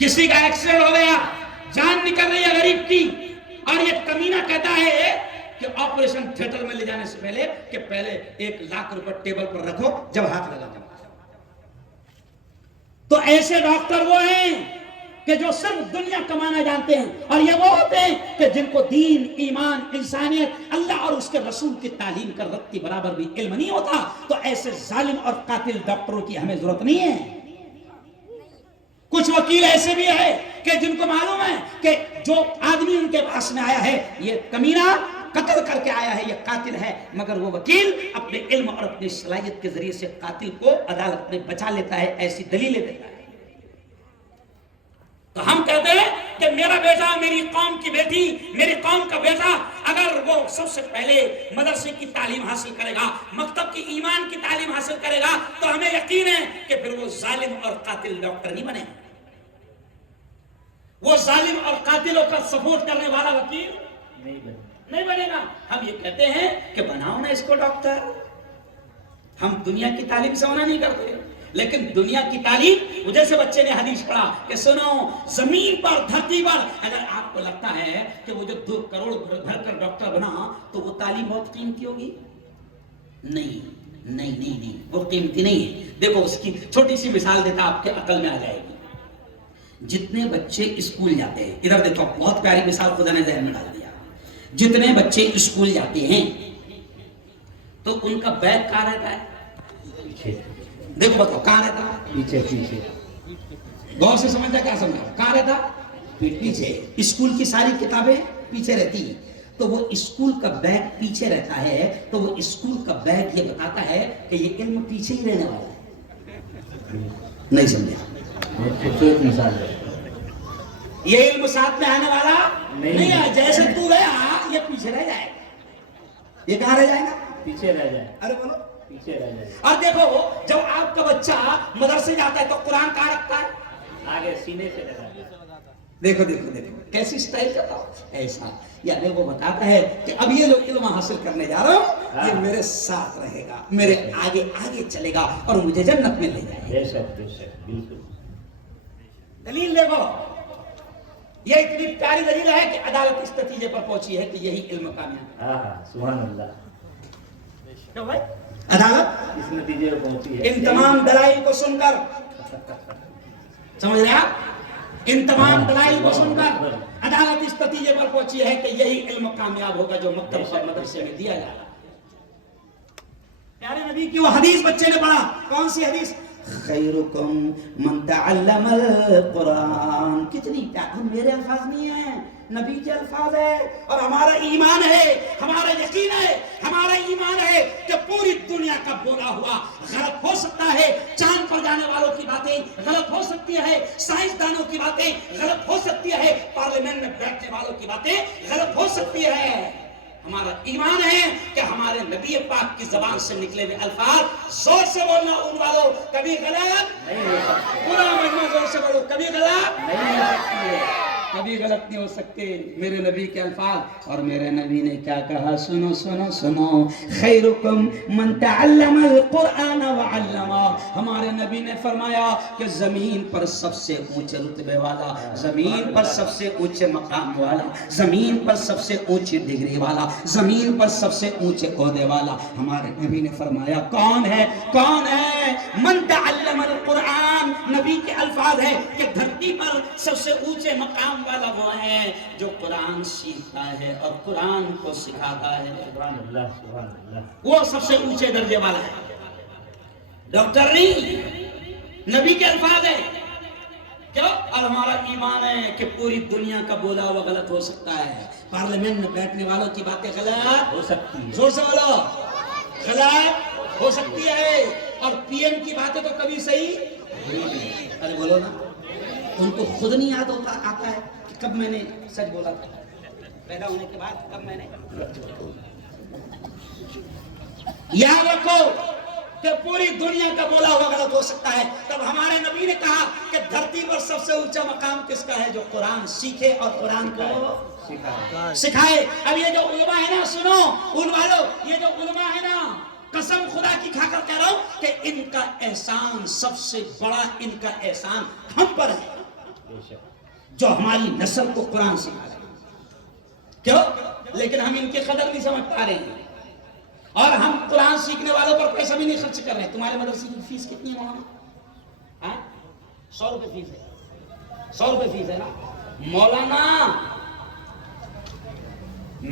کسی کا ایکسیڈنٹ ہو گیا, جان نکل رہی ہے غریب کی, اور یہ کمینہ کہتا ہے کہ آپریشن تھیٹر میں لے جانے سے پہلے کہ پہلے 1 لاکھ روپے ٹیبل پر رکھو جب ہاتھ لگا دو. تو ایسے ڈاکٹر وہ ہیں کہ جو صرف دنیا کمانا جانتے ہیں, اور یہ وہ ہوتے ہیں کہ جن کو دین, ایمان, انسانیت, اللہ اور اس کے رسول کی تعلیم کا رتی برابر بھی علم نہیں ہوتا. تو ایسے ظالم اور قاتل ڈاکٹروں کی ہمیں ضرورت نہیں ہے. کچھ وکیل ایسے بھی ہیں کہ جن کو معلوم ہے کہ جو آدمی ان کے پاس میں آیا ہے یہ کمینہ قتل کر کے آیا ہے, یہ قاتل ہے, مگر وہ وکیل اپنے علم اور اپنی صلاحیت کے ذریعے سے قاتل کو عدالت میں بچا لیتا ہے, ایسی دلیلیں دیتا ہے. تو ہم کہتے ہیں کہ میرا بیٹا, میری قوم کی بیٹی, میری قوم کا بیٹا اگر وہ سب سے پہلے مدرسے کی تعلیم حاصل کرے گا, مکتب کی ایمان کی تعلیم حاصل کرے گا, تو ہمیں یقین ہے کہ پھر وہ ظالم اور قاتل ڈاکٹر نہیں بنے. وہ ظالم اور قاتلوں کا سپورٹ کرنے والا وکیل نہیں بنے گا. ہم یہ کہتے ہیں کہ بناؤ نا اس کو ڈاکٹر. ہم دنیا کی تعلیم سے منع نہیں کرتے, لیکن دنیا کی تعلیم, جیسے بچے نے حدیث پڑھا کہ سنو, زمین پر, دھرتی پر اگر آپ کو لگتا ہے کہ وہ جو 2 کروڑ بھر کر ڈاکٹر بنا تو وہ تعلیم بہت قیمتی ہوگی, نہیں نہیں نہیں نہیں, وہ قیمتی نہیں ہے. دیکھو اس کی چھوٹی سی مثال دیتا, آپ کے عقل میں آ جائے گی. جتنے بچے اسکول جاتے ہیں, ادھر دیکھو, بہت پیاری مثال خدا نے ذہن میں ڈال دیا. جتنے بچے اسکول جاتے ہیں تو ان کا بیگ کہاں رہتا ہے؟ پیچھے. دیکھو بتاؤ کہاں رہتا ہے؟ پیچھے پیچھے. غور سے سمجھا, کیا سمجھا, کہاں رہتا؟ پیچھے. اسکول کی ساری کتابیں پیچھے رہتی, تو وہ اسکول کا بیگ پیچھے رہتا ہے, تو وہ اسکول کا بیگ یہ بتاتا ہے کہ یہ علم پیچھے ہی رہنے والا ہے. نہیں سمجھا؟ خوبصورت مثال ہے. یہ علم ساتھ میں آنے والا نہیں ہے. جیسے تو گیا یہ پیچھے رہ جائے گا. یہ کہاں رہ جائے گا؟ پیچھے رہ جائے. ارے بولو, پیچھے رہ جائے. اور دیکھو جب آپ کا بچہ مدرسے جاتا ہے تو قرآن کہاں رکھتا ہے؟ آگے سینے سے لگا. دیکھو دیکھو دیکھو کیسی سٹائل کرتا ہوں ایسا. یعنی وہ بتاتا ہے کہ اب یہ لوگ علم حاصل کرنے جا رہا ہوں, یہ میرے ساتھ رہے گا, میرے آگے آگے چلے گا اور مجھے جنت میں لے جائے گا. بے شک بے شک بالکل. دلیل دیکھو, یہ اتنی پیاری دلیل ہے کہ عدالت اس نتیجے پر پہنچی ہے کہ یہی علم کامیاب ہے. ہاں سبحان اللہ. کیوں بھائی؟ عدالت اس نتیجے پر پہنچی ہے. ان تمام دلائل کو سن کر, سمجھ رہے آپ, ان تمام دلائل کو سن کر عدالت اس نتیجے پر پہنچی ہے کہ یہی علم کامیاب ہوگا جو مکتب اور مدرسے میں دیا جا رہا ہے. پیارے نبی کی وہ حدیث بچے نے پڑھا, کون سی حدیث؟ خیرکم من تعلم القرآن. کتنی پیاری, میرے الفاظ نہیں ہیں, نبی کے الفاظ ہے. اور ہمارا ایمان ہے, ہمارا یقین ہے, ہمارا ایمان ہے کہ پوری دنیا کا بولا ہوا غلط ہو سکتا ہے. چاند پر جانے والوں کی باتیں غلط ہو سکتی ہے, سائنسدانوں کی باتیں غلط ہو سکتی ہے, پارلیمنٹ میں بیٹھنے والوں کی باتیں غلط ہو سکتی ہے. ہمارا ایمان ہے کہ ہمارے نبی پاک کی زبان سے نکلے ہوئے الفاظ زور سے بولنا ان والوں کبھی غلط نہیں ہو سکتی. پورا مجمع زور سے بولو, کبھی غلط نہیں ہو سکتی ہے. کبھی غلط نہیں ہو سکتے. میرے نبی کے الفاظ, اور میرے نبی نے کیا کہا, سنو سنو سنو, خیرکم من تعلم القرآن وعلمہ. ہمارے نبی نے فرمایا کہ زمین پر سب سے اونچے رتبے والا, زمین پر سب سے اونچے مقام والا, زمین پر سب سے اونچی ڈگری والا, زمین پر سب سے اونچے عہدے والا, ہمارے نبی نے فرمایا کون ہے؟ کون ہے؟ من تعلم القرآن. نبی کے الفاظ ہے کہ دھرتی پر سب سے اونچے مقام والا وہ ہے جو قرآن سیکھتا ہے اور قرآن کو سکھاتا ہے. سبحان اللہ سبحان اللہ. وہ سب سے اونچے درجے والا ہے, ڈاکٹر نہیں. نبی کے الفاظ ہے کیوں؟ اور ہمارا ایمان ہے کہ پوری دنیا کا بولا ہوا غلط ہو سکتا ہے. پارلیمنٹ میں بیٹھنے والوں کی باتیں غلط ہو سکتی ہے. زور سے بولو, غلط ہو سکتی ہے. اور پی ایم کی باتیں تو کبھی صحیح, ارے بولو نا, ان کو خود نہیں یاد ہوتا آتا ہے کہ کب میں نے سچ بولا تھا, پیدا ہونے کے بعد کب میں نے. یاد رکھو کہ پوری دنیا کا بولا ہوا غلط ہو سکتا ہے، تب ہمارے نبی نے کہا کہ دھرتی پر سب سے اونچا مقام کس کا ہے؟ جو قرآن سیکھے اور قرآن کو سکھائے۔ اب یہ جو علماء ہے نا، سنو ان والوں، یہ جو علماء ہے نا، قسم خدا کی کھا کر کہہ رہا ہوں کہ ان کا احسان سب سے بڑا، ان کا احسان ہم پر ہے جو ہماری نسل کو قرآن سکھا رہے ہیں۔ کیوں؟ لیکن ہم ان کی قدر نہیں سمجھ پا رہے ہیں، اور ہم قرآن سیکھنے والوں پر پیسہ بھی نہیں خرچ کر رہے ہیں۔ تمہارے مدرسے کی فیس کتنی ہے مولانا؟ 100 روپے فیس ہے، 100 روپے فیس ہے نا مولانا۔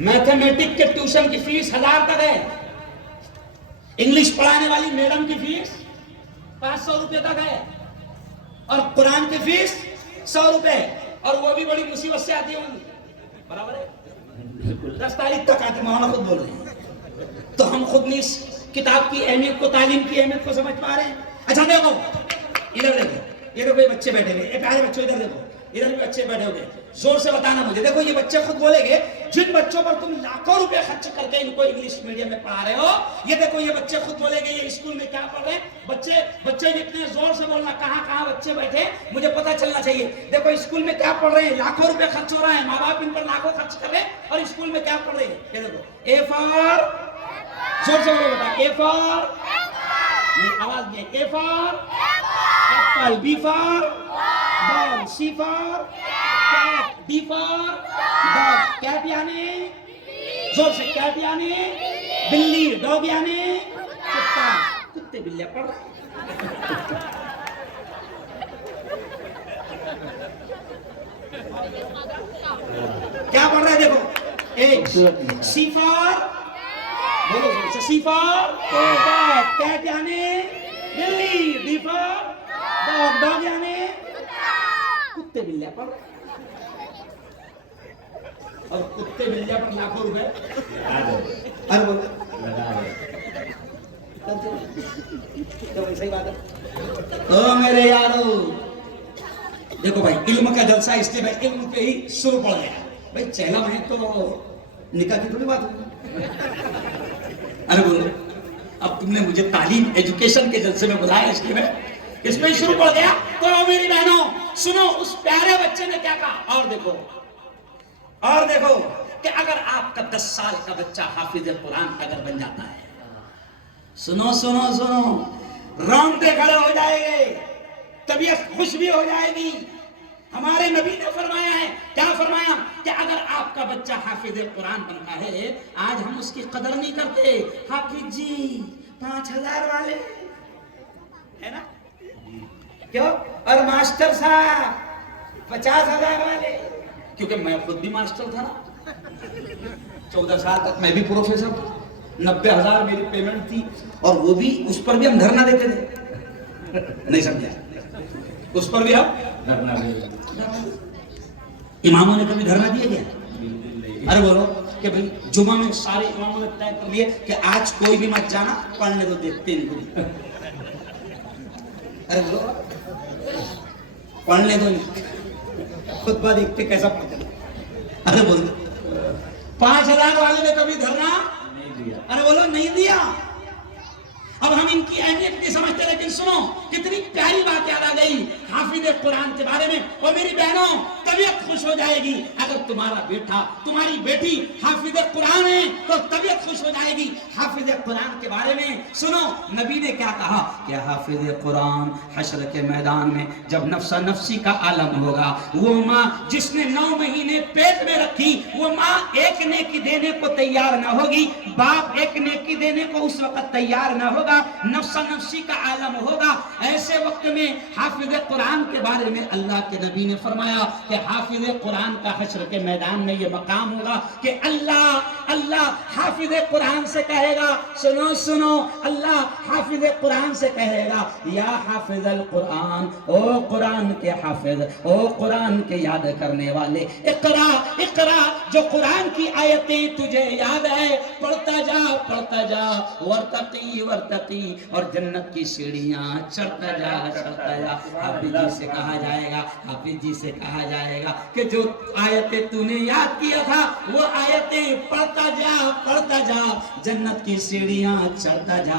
میتھمیٹک کے ٹیوشن کی فیس 1000 تک ہے، انگلش پڑھانے والی میڈم کی فیس 500 روپے تک ہے، اور قرآن کی فیس 100 روپے، اور وہ بھی بڑی مصیبت سے آتی ہے، برابر ہے 10 تاریخ تک آتے، مولانا خود بول رہے ہیں۔ تو ہم خود نہیں اس کتاب کی اہمیت کو، تعلیم کی اہمیت کو سمجھ پا رہے ہیں۔ اچھا دیکھو ادھر دیکھو، یہ دیکھو یہ بچے بیٹھے ہوئے، پیارے بچوں ادھر دیکھو، ادھر بھی بچے بیٹھے ہوئے، زور سے بتانا مجھے۔ دیکھو یہ بچے خود بولیں گے، جن بچوں پر تم لاکھوں روپے خرچ کر کے ان کو انگلش میڈیم میں پڑھا رہے ہو، یہ دیکھو یہ بچے خود بولیں گے یہ اسکول میں کیا پڑھ رہے ہیں۔ بچے جتنے زور سے بولنا، کہاں بچے بیٹھے مجھے پتا چلنا چاہیے۔ دیکھو اسکول میں کیا پڑھ رہے ہیں، لاکھوں روپے خرچ ہو رہا ہے، ماں باپ ان پر لاکھوں خرچ کر رہے ہیں، اور اسکول میں کیا پڑھ رہے ہیں؟ یہ دیکھو اے فار، زور سے بولو بیٹا، اے فار، نہیں آواز نہیں ہے، A for apple, B for ball, C for cat, D for dog, cat یعنی زور سے، کیٹ یعنی بلی، ڈاگ یعنی کتا، کتے بلے پڑھ رہے کیا پڑھ رہے ہیں؟ دیکھو ایک سی فار، بولو زور سے، سی فار کیٹ، کیٹ یعنی بلی، ڈی فار ڈاگ، ڈاگ یعنی کتے بلے پڑھ رہے، اور کتے بلے پر لاکھوں روپے ہر بول صحیح بات ہے۔ تو میرے یارو دیکھو بھائی، علم کا جلسہ اس لیے بھائی علم پہ ہی شروع پڑ گیا بھائی، چہلا میں تو نکاح کی تھوڑی بات ہوگی۔ ارے بولو، اب تم نے مجھے تعلیم ایجوکیشن کے جلسے میں بلایا، اس لیے میں اس پہ شروع پڑ گیا۔ تو میری بہنوں سنو، اس پیارے بچے نے کیا کہا، اور دیکھو کہ اگر آپ کا 10 سال کا بچہ حافظ قرآن اگر بن جاتا ہے، سنو رونگٹے کھڑے ہو جائے گے، طبیعت خوش بھی ہو جائے گی۔ ہمارے نبی نے فرمایا ہے، کیا فرمایا کہ اگر آپ کا بچہ حافظ قرآن بنتا ہے، آج ہم اس کی قدر نہیں کرتے، حافظ جی 5000 والے ہے نا، کیوں؟ اور ماسٹر صاحب 50,000 والے، کیونکہ میں خود بھی ماسٹر تھا نا، 14 سال تک میں بھی پروفیسر تھا، 90,000 میری پیمنٹ تھی، اور وہ بھی اس پر بھی ہم دھرنا دیتے تھے، نہیں سمجھا؟ اس پر بھی ہم دھرنا دیتے، اماموں نے کبھی دھرنا دیا کیا؟ ارے بولو کہ بھئی جمعہ میں سارے اماموں نے طے کر لیے کہ آج کوئی بھی مت جانا، پڑھنے تو دیکھتے نہیں، ارے بولو پڑھنے دو نہیں، خطبہ دیکھتے کیسا پڑھتے، ارے بولو 5,000 والے نے کبھی دھرنا نہیں دیا، ارے بولو نہیں دیا۔ اب ہم ان کی اہمیت نہیں سمجھتے، لیکن سنو کتنی پیاری بات یاد آ گئی حافظ قرآن کے بارے میں۔ اور میری بہنوں طبیعت خوش ہو جائے گی اگر تمہارا بیٹا تمہاری بیٹی حافظ قرآن ہے، تو طبیعت خوش ہو جائے گی۔ حافظ قرآن کے بارے میں سنو نبی نے کیا کہا کہ حافظ قرآن حشر کے میدان میں جب نفسا نفسی کا عالم ہوگا، وہ ماں جس نے 9 مہینے پیٹ میں رکھی، وہ ماں ایک نیکی دینے کو تیار نہ ہوگی، باپ ایک نیکی دینے کو اس وقت تیار نہ ہوگا، نفسا نفسی کا عالم ہوگا۔ ایسے وقت میں حافظ قرآن کے بارے میں اللہ کے نبی نے فرمایا کہ حافظ قرآن کا حشر کے میدان میں یہ مقام ہوگا کہ اللہ حافظ قرآن سے کہے گا، سنو اللہ حافظ قرآن سے کہے گا، یا حافظ القرآن، او قرآن کے حافظ، او قرآن کے یاد کرنے والے، اقرا جو قرآن کی آیتیں تجھے یاد ہے، پڑھتا جا ورتقی، اور جنت کی سیڑھیاں چڑھتا جا۔ حافظ جی سے کہا جائے گا کہ جو آیتیں تو نے یاد کیا تھا وہ آیتیں پڑھتا جا، جنت کی سیڑھیاں چڑھتا جا۔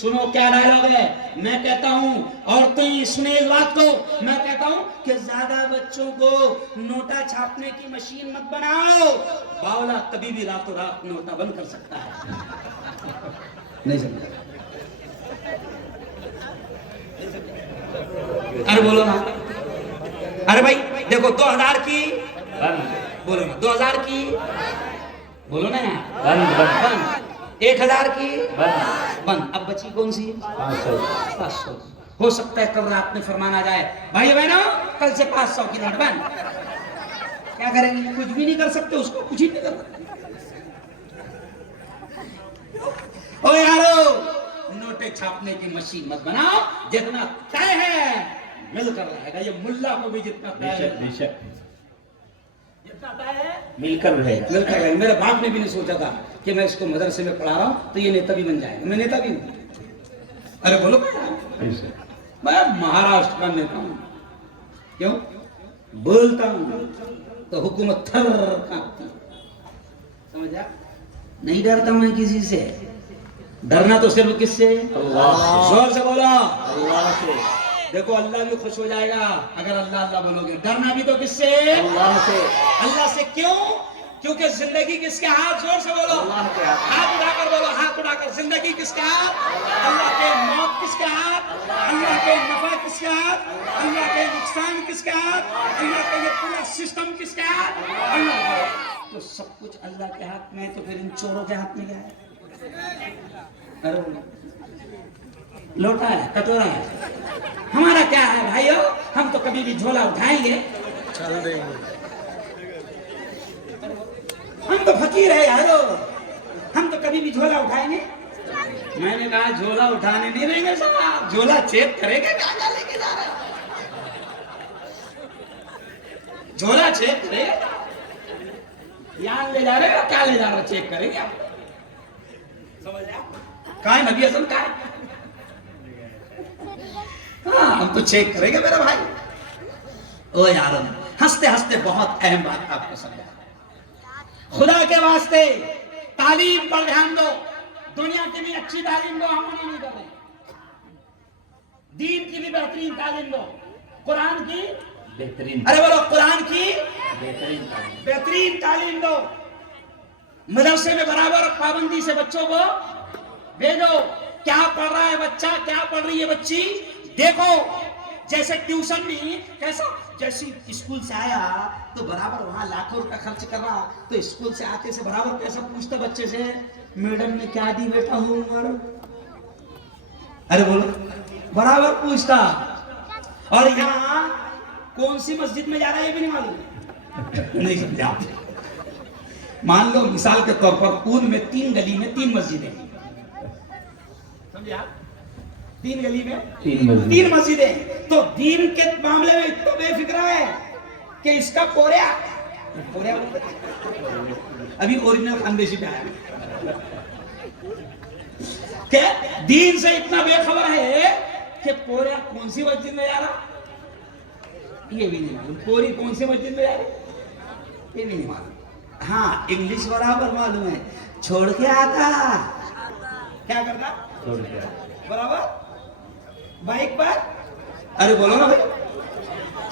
سنو کیا ڈائلاگ ہے. میں کہتا ہوں عورتیں سنیں اس بات کو, میں کہتا ہوں کہ زیادہ بچوں کو نوٹا چھاپنے کی مشین مت بناؤ. باولا کبھی بھی راتوں رات نوٹا بند کر سکتا ہے. نہیں سمجھا؟ ارے بولو نا, ارے بھائی دیکھو 2000 کی بولو نا, 2000 کی بولو نا یار, بند. 1000 کی بند. اب بچی کون سی؟ 500. ہو سکتا ہے کل رات میں فرمان آ جائے بھائی بہنوں کل سے 500 کی نوٹ بند. کیا کریں گے؟ کچھ بھی نہیں کر سکتے, اس کو کچھ ہی نہیں کر سکتے. او یارو نوٹیں چھاپنے کی مشین مت بناؤ. جتنا طے ہے مل کر رہے گا. یہ ملا کو بھی جتنا طے ہے جتنا طے ہے مل کر رہے گا. مل کر رہے گا. میرے باپ نے بھی نہیں سوچا تھا کہ میں اس کو مدرسے میں پڑھا رہا ہوں تو یہ نیتا بھی بن جائے گا. میں نیتا بھی ہوں. ارے بولو میں مہاراشٹر کا نیتا ہوں. کیوں بولتا ہوں تو حکومت تھر کانپتی. سمجھا؟ نہیں ڈرتا میں کسی سے. ڈرنا تو صرف کس سے؟ زور سے بولو. دیکھو اللہ بھی خوش ہو جائے گا اگر اللہ اللہ بولو گے. ڈرنا بھی تو کس سے؟ اللہ سے. کیوں؟ کیونکہ زندگی کس کے ہاتھ؟ زور سے بولو. ہاتھ اٹھا کر بولو, ہاتھ اٹھا کر. زندگی کس کے ہاتھ؟ اللہ کے. موت کس کے ہاتھ؟ اللہ کے. نفع کس کے ہاتھ؟ اللہ کے. نقصان کس کے ہاتھ؟ اللہ کے. یہ پورا سسٹم کس کے ہاتھ؟ اللہ کے. تو سب کچھ اللہ کے ہاتھ میں, تو پھر ان چوروں کے ہاتھ میں کیا ہے؟ لوٹا ہے, کٹورا ہے. ہمارا کیا ہے بھائیو؟ ہم تو کبھی بھی جھولا اٹھائیں گے. ہم تو فقیر ہے یارو, ہم تو کبھی بھی جھولا اٹھائیں گے. میں نے کہا جھولا اٹھانے نہیں رہیں گے صاحب, جھولا چیک کریں گے. کیا لے کے جا رہے ہیں؟ جھولا چیک کریں گے. یہاں لے جا رہے ہو, کیا لے جا رہے ہو؟ چیک کریں گے. کہاں ہے نبی اعظم؟ کہاں ہے؟ ہاں ہم تو چیک کریں گے میرا بھائی. او یار ہنستے ہنستے بہت اہم بات آپ کو سمجھا. خدا کے واسطے تعلیم پر دھیان دو. دنیا کی بھی اچھی تعلیم دو, ہم منع نہیں کر رہے. دین کی بھی بہترین تعلیم دو. قرآن کی بہترین, ارے بولو قرآن کی بہترین بہترین تعلیم دو. مدرسے میں برابر پابندی سے بچوں کو بھیجو. کیا پڑھ رہا ہے بچہ, کیا پڑھ رہی ہے بچی, دیکھو. جیسے ٹیوشن میں کیسا, جیسے اسکول سے آیا تو برابر وہاں لاکھوں روپے خرچ کر رہا, تو اسکول سے آتے سے برابر کیسا پوچھتا بچے سے, میڈم نے کیا دی بیٹا ہوم ورک؟ ارے بولو, برابر پوچھتا. اور یہاں کون سی مسجد میں جا رہا ہے یہ بھی نہیں معلوم. نہیں سمجھا؟ مان لو مثال کے طور پر اون میں 3 گلی میں 3 مسجدیں. سمجھا؟ 3 گلی میں 3 مسجدیں. تو دین کے معاملے میں اتنا بے فکر ہے کہ اس کا پوریا ابھی اوریجنل خاندیشی پہ آیا کہ دین سے اتنا بے خبر ہے کہ پوریا کون سی مسجد میں جا رہا یہ بھی نہیں معلوم. پوری کون سی مسجد میں جا رہی یہ بھی نہیں معلوم. ہاں انگلش برابر معلوم ہے, چھوڑ کے آتا. کیا کرتا؟ چھوڑ کے برابر بائک پر. ارے بولو نا بھائی,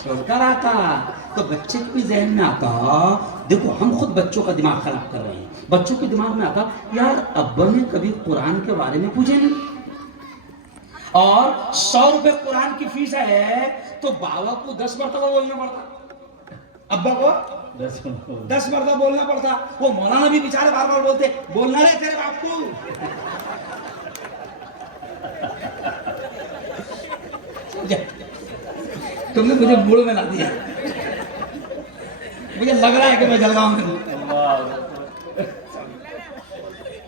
چھوڑ کر آتا. تو بچے کو بھی ذہن میں آتا, دیکھو ہم خود بچوں کا دماغ خراب کر رہے ہیں. بچوں کے دماغ میں آتا یار ابا نے کبھی قرآن کے بارے میں پوچھے نہیں, اور 100 روپے قرآن کی فیس ہے تو بابا کو 10 مرتبہ بولنا پڑتا, ابا کو 10 مرتبہ بولنا پڑتا. وہ مولانا بھی بیچارے بار بار بولتے بولنا رہے تیرے باپ کو. تم نے مجھے موڑ میں لا دیا, مجھے لگ رہا ہے کہ میں جلگاؤں میں ہوں.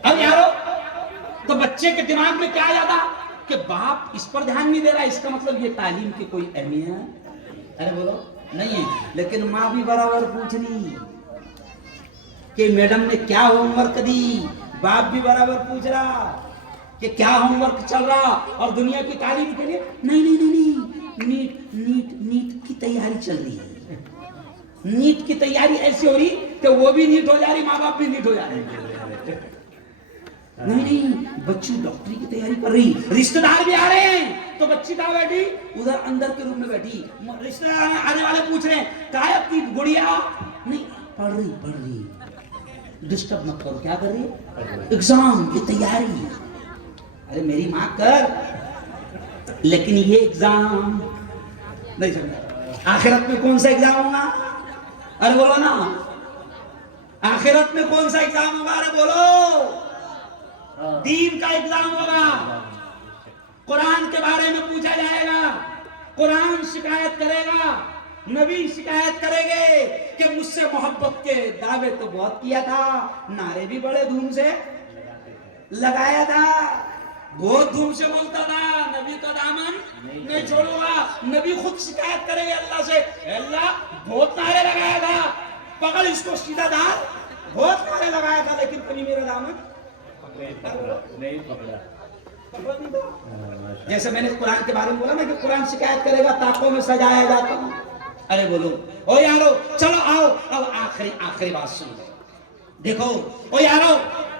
اب یارو تو بچے کے دماغ میں کیا آ جاتا کہ باپ اس پر دھیان نہیں دے رہا, اس کا مطلب یہ تعلیم کی کوئی اہمیت ہے؟ ارے بولو نہیں ہے. لیکن ماں بھی برابر پوچھ رہی کہ میڈم نے کیا ہوم ورک دی, باپ بھی برابر پوچھ رہا کہ کیا ہوم ورک چل رہا. اور دنیا کی تعلیم کے لیے نہیں نیٹ کی تیاری چل رہی ہے. نیٹ کی تیاری ایسی ہو رہی کہ وہ بھی نیٹ ہو جا رہی, ماں باپ بھی نیٹ ہو جا رہے. نہیں بچی ڈاکٹری کی تیاری کر رہی, رشتہ دار بھی آ رہے ہیں تو بچی کہاں بیٹھی, ادھر اندر کے روم میں بیٹھی, رشتہ دار آنے والے پوچھ رہے ہیں کہاں ہے آپ کی گڑیا, نہیں پڑھ رہی, ڈسٹرب مت کرو, کیا کر رہی ہے, ایگزام کی تیاری. ارے میری ماں کر, لیکن یہ ایگزام نہیں سمجھا, آخرت میں کون سا ایگزام ہوگا, ارے بولو نا, آخرت میں کون سا ایگزام ہوگا, ارے بولو, دین کا ایگزام ہوگا. قرآن کے بارے میں پوچھا جائے گا, قرآن شکایت کرے گا, نبی شکایت کرے گے کہ مجھ سے محبت کے دعوے تو بہت کیا تھا, نعرے بھی بڑے دھوم سے لگایا تھا, بہت دھوم سے بولتا تھا, نبی کا دامن نہیں چھوڑوں گا. نبی خود شکایت کرے گے اللہ سے, اللہ بہت نعرے لگایا تھا, پکڑ اس کو سیدھا دار, بہت نعرے لگایا تھا لیکن کبھی میرا دامن نہیں پکڑا. جیسے میں نے قرآن کے بارے میں بولا نا کہ قرآن شکایت کرے گا طاقوں میں سجایا جاتا ہوں. ارے بولو او یارو, چلو آؤ اب آخری بات سن لو, دیکھو او یارو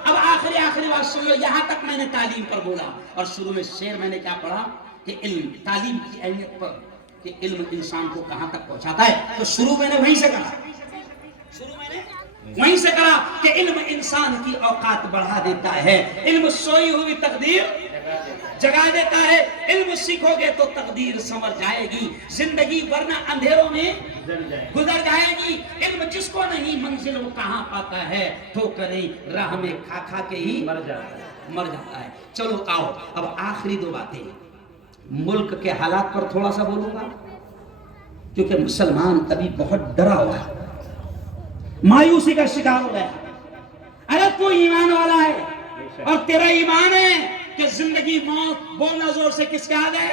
اب آخری بات سن لو. یہاں تک میں نے تعلیم پر بولا, اور شروع میں شعر میں نے کیا پڑھا کہ علم, تعلیم کی اہمیت پر, کہ علم انسان کو کہاں تک پہنچاتا ہے, تو شروع میں نے وہیں سے کہا کہ علم انسان کی اوقات بڑھا دیتا ہے, علم سوئی ہوئی تقدیر جگا دیتا ہے, علم سیکھو گے تو تقدیر سنور جائے گی, زندگی ورنہ اندھیروں میں گزر جائے گی. علم جس کو نہیں منزل وہ کہاں پاتا ہے, ٹھوکریں راہ میں کھا کے ہی مر جاتا ہے. چلو آؤ اب آخری دو باتیں, ملک کے حالات پر تھوڑا سا بولوں گا, کیونکہ مسلمان ابھی بہت ڈرا ہوا ہے, مایوسی کا شکار ہو گیا. ارے تو ایمان والا ہے اور تیرا ایمان ہے کہ زندگی موت بولنا زور سے کس کے ہاتھ ہے,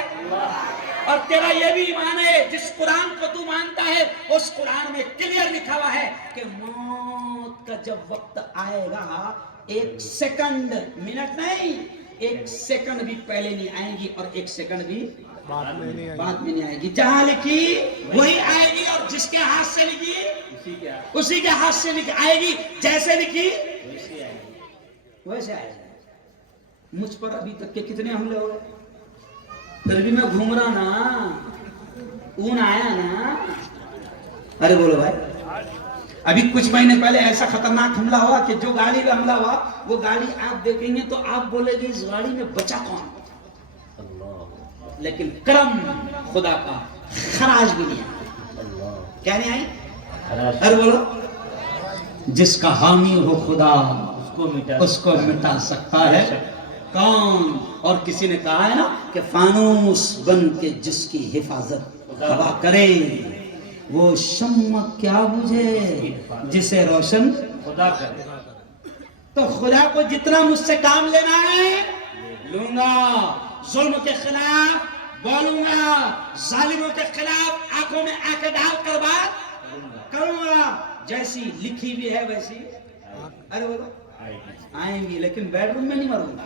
اور تیرا یہ بھی ایمان ہے جس قرآن کو تو مانتا ہے اس قرآن میں کلیئر لکھا ہوا ہے کہ موت کا جب وقت آئے گا, ایک سیکنڈ, منٹ نہیں, ایک سیکنڈ بھی پہلے نہیں آئے گی اور ایک سیکنڈ بھی بعد میں نہیں آئے گی. جہاں لکھی وہی آئے گی, اور جس کے ہاتھ سے لکھی اسی کے ہاتھ سے آئے گی, جیسے لکھی ویسے آئے گی. مجھ پر ابھی تک کے کتنے حملے ہوئے, پھر بھی میں گھوم رہا نا, اون آیا نا. ارے بولو بھائی, ابھی کچھ مہینے پہلے ایسا خطرناک حملہ ہوا کہ جو گاڑی پہ حملہ ہوا وہ گاڑی آپ دیکھیں گے تو آپ بولے گی اس گاڑی میں بچا کون, لیکن کرم خدا کا خراج بھی نہیں آیا. کیا نہیں آئی, ارے بولو, جس کا حامی ہو خدا اس کو مٹا سکتا ہے کون. اور کسی نے کہا ہے نا کہ فانوس بن کے جس کی حفاظت ہوا کرے وہ شمع کیا بجھے جسے روشن خدا کرے. تو خدا کو جتنا مجھ سے کام لینا ہے لوں گا, ظلم کے خلاف بولوں گا, ظالموں کے خلاف آنکھوں میں آنکھیں ڈال کر بات کروں گا, جیسی لکھی بھی ہے ویسی ارے بولو آئیں گی, لیکن بیڈ روم میں نہیں مروں گا.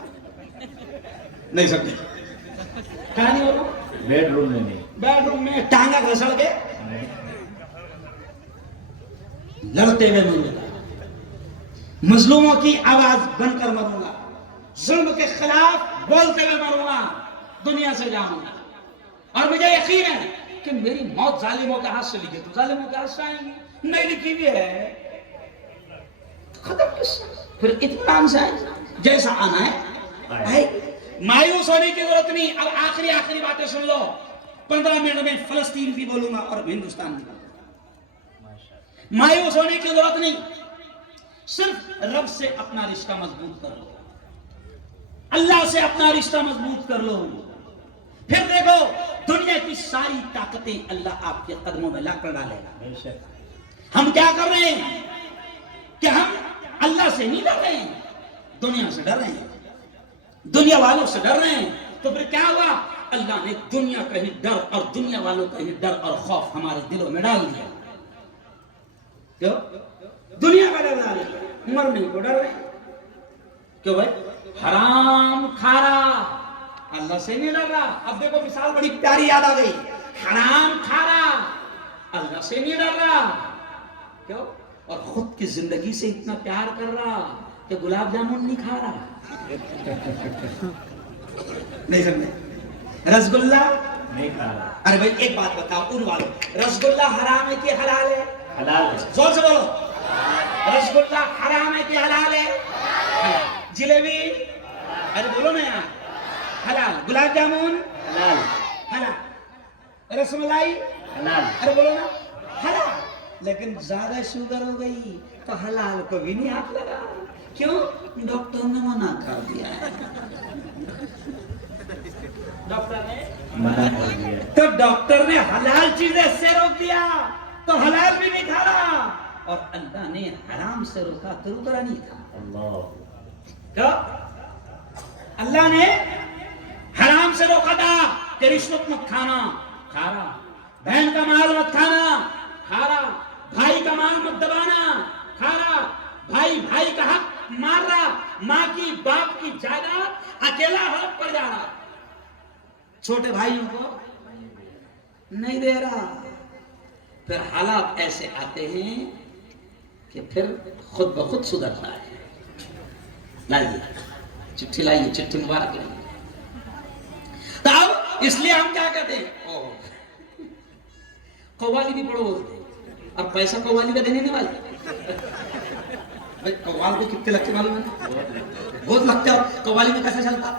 نہیں سکتے کہاں نہیں مروں, بیڈ روم میں نہیں, بیڈ روم میں ٹانگا گھسڑ کے لڑتے ہوئے مروں گا, مظلوموں کی آواز بن کر مروں گا, ظلم کے خلاف بولتے ہوئے مروں گا, دنیا سے جاؤں گا. اور مجھے یقین ہے کہ میری موت ظالموں کے ہاتھ سے لکھی تو ظالموں کے ہاتھ سے آئیں گی, نہیں لکھی بھی ہے ختم کس, پھر اطمینان سے آئیں, جیسا آنا ہے آئے. مایوس ہونے کی ضرورت نہیں. اب آخری باتیں سن لو, 15 منٹ میں فلسطین بھی بولوں گا اور ہندوستان بھی بولوں گا. مایوس ہونے کی ضرورت نہیں, صرف رب سے اپنا رشتہ مضبوط کر لو, اللہ سے اپنا رشتہ مضبوط کر لو, پھر دیکھو دنیا کی ساری طاقتیں اللہ آپ کے قدموں میں لا کر ڈالے گا. ہم کیا کر رہے ہیں کہ ہم اللہ سے نہیں ڈر رہے ہیں, دنیا سے ڈر رہے ہیں, دنیا والوں سے ڈر رہے ہیں. تو پھر کیا ہوا, اللہ نے دنیا کا ہی ڈر اور دنیا والوں کا ہی ڈر اور خوف ہمارے دلوں میں ڈال دیا. کیوں دنیا کا ڈر ڈالے, مرنے کو ڈر رہے ہیں. کیوں بھائی, حرام کھا رہا اللہ سے نہیں ڈر رہا. اب دیکھو مثال بڑی پیاری یاد آ گئی, حرام کھا رہا اللہ سے نہیں ڈر رہا. کیوں, اور خود کی زندگی سے اتنا پیار کر رہا, کہ گلاب جامن نہیں کھا رہا. نہیں سمجھے؟ رسگلہ نہیں کھا رہا. ارے بھائی ایک بات بتاؤ ان والوں, رسگلہ حرام ہے کہ حلال ہے؟ حلال ہے. زور سے بولو. رسگلہ حرام ہے کہ حلال ہے؟ جلیبی ارے بولو نا یار, حلال. گلاب جامن حلال. حلال. رس ملائی حلال. ارے بولو نا حلال. لیکن زیادہ شوگر ہو گئی تو حلال کو بھی نہیں ہاتھ لگا. کیوں؟ ڈاکٹر نے منع کر دیا ہے. ڈاکٹر نے منع کر دیا. تو ڈاکٹر نے حلال چیزیں سے روک دیا تو حلال بھی نہیں کھا رہا, اور اللہ نے حرام سے روکا تو روک رہا نہیں تھا. اللہ. کیا اللہ نے حرام سے روکا تھا کہ رشوت مت کھانا, کھا رہا. بہن کا مال مت کھانا, کھا رہا. بھائی کا مال مت دبانا, کھا رہا. بھائی بھائی کا حق مار رہا. ماں کی باپ کی جائیداد اکیلا ہڑپ پر جا رہا. چھوٹے بھائیوں کو نہیں دے رہا. پھر حالات ایسے آتے ہیں کہ پھر خود بخود سدھرتا ہے. لائیے چٹھی, لائیے چٹھی مبارک لائیے. تو اب اس لیے ہم کیا کہتے ہیں, قوالی بھی پڑھو بولتے ہیں. اب پیسہ قوالی کا دینے نہیں والے. قوال کو کتنے لگتے معلوم ہے؟ بہت لگتے. ہو قوالی میں کیسے چلتا؟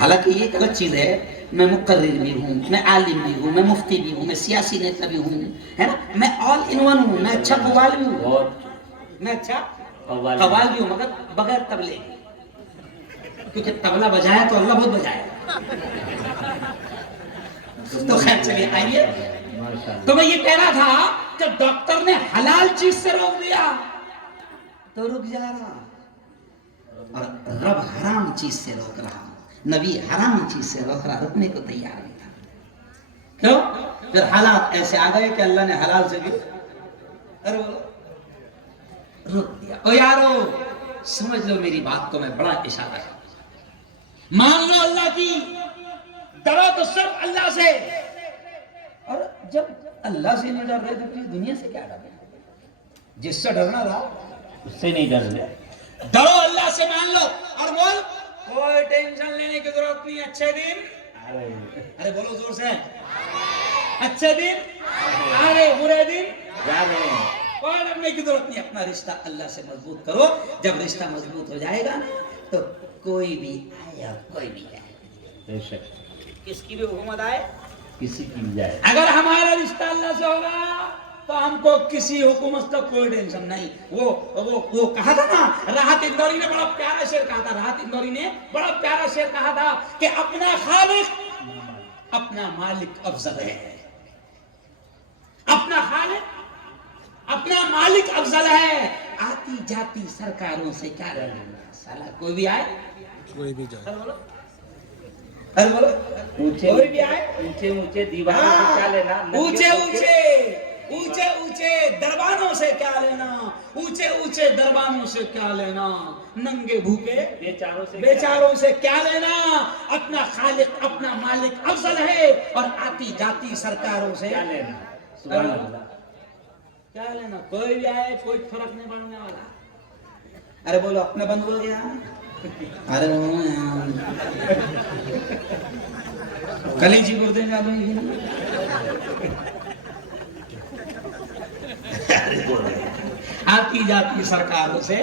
حالانکہ یہ ایک الگ چیز ہے. میں مقرر بھی ہوں, میں عالم بھی ہوں, میں مفتی بھی ہوں, میں سیاسی نیتا بھی ہوں, ہے نا, میں آل ان ون ہوں. میں اچھا قوال بھی ہوں, میں اچھا قوال بھی ہوں, مگر بغیر تبلے. کیونکہ تبلا بجایا تو اللہ بہت بجائے. تو خیر چلیے آئیے. تو میں یہ کہہ رہا تھا کہ ڈاکٹر نے حلال چیز سے روک دیا تو رک جا رہا, اور رب حرام چیز سے روک رہا. نبی حرام چیز سے روک رہا, رکنے کو تیار نہیں تھا. کیوں؟ پھر حالات ایسے آ گئے کہ اللہ نے حلال سے بھی روک دیا. او یارو سمجھ لو میری بات کو, میں بڑا اشارہ ہے. مان لو اللہ کی, ڈرو تو صرف اللہ سے. اور جب اللہ سے نہیں ڈر رہے تو پھر دنیا سے کیا ڈر رہے؟ جس سے ڈرنا تھا اس سے نہیں ڈر رہے. ڈرو اللہ سے, مان لو اور بول کوئی ٹینشن لینے کی ضرورت نہیں. اچھے دن ارے بولو زور سے, اچھے دن آ رہے, برے دن جا رہے ہیں. کوئی ڈرنے کی ضرورت نہیں. اپنا رشتہ اللہ سے مضبوط کرو. جب رشتہ مضبوط ہو جائے گا تو کوئی بھی آئے اور کوئی بھی آئے, بے شک کس کی بھی حکومت آئے, کسی کی بھی جائے. اگر ہمارا رشتہ اللہ سے ہوگا تو ہم کو کسی حکومت کا کوئی ٹینشن نہیں. وہ کہا تھا نا, راحت اندوری نے بڑا پیارا شعر کہا تھا. راحت اندوری نے بڑا پیارا شعر کہا تھا کہ اپنا خالق اپنا مالک افضل ہے. اپنا خالق اپنا مالک افضل ہے. آتی جاتی سرکاروں سے کیا لینا, سالا کوئی بھی آئے کوئی بھی جائے. کوئی بھی آئے, اونچے اونچے دیواروں سے کیا لینا, اونچے اونچے دربانوں سے کیا لینا, اونچے اونچے دربانوں سے کیا لینا, ننگے بھوکے بیچاروں سے کیا لینا. اپنا خالق اپنا مالک افضل ہے, اور آتی جاتی سرکاروں سے کیا لینا. سبحان اللہ. کیا لینا. کوئی بھی آئے کوئی فرق نہیں پڑنے والا. ارے بولو اپنا بند ہو گیا. ارے کلیجی گردے جا دیں گے. آتی جاتی سرکاروں سے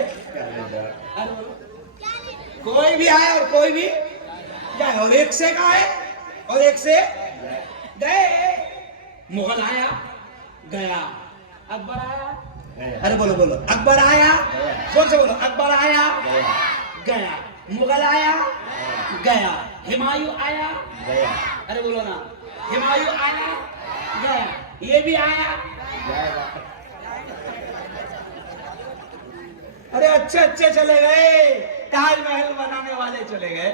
کوئی بھی آئے اور کوئی بھی جائے, اور ایک سے آئے اور ایک سے گئے. مغل آیا گیا, اکبر آیا, ارے بولو بولو اکبر آیا, زور سے بولو اکبر آیا گیا, مغل آیا گیا, ہمایوں آیا گیا. ارے بولو نا ہمایوں آیا گیا, یہ بھی آیا. ارے اچھے چلے گئے, تاج محل بنانے والے چلے گئے,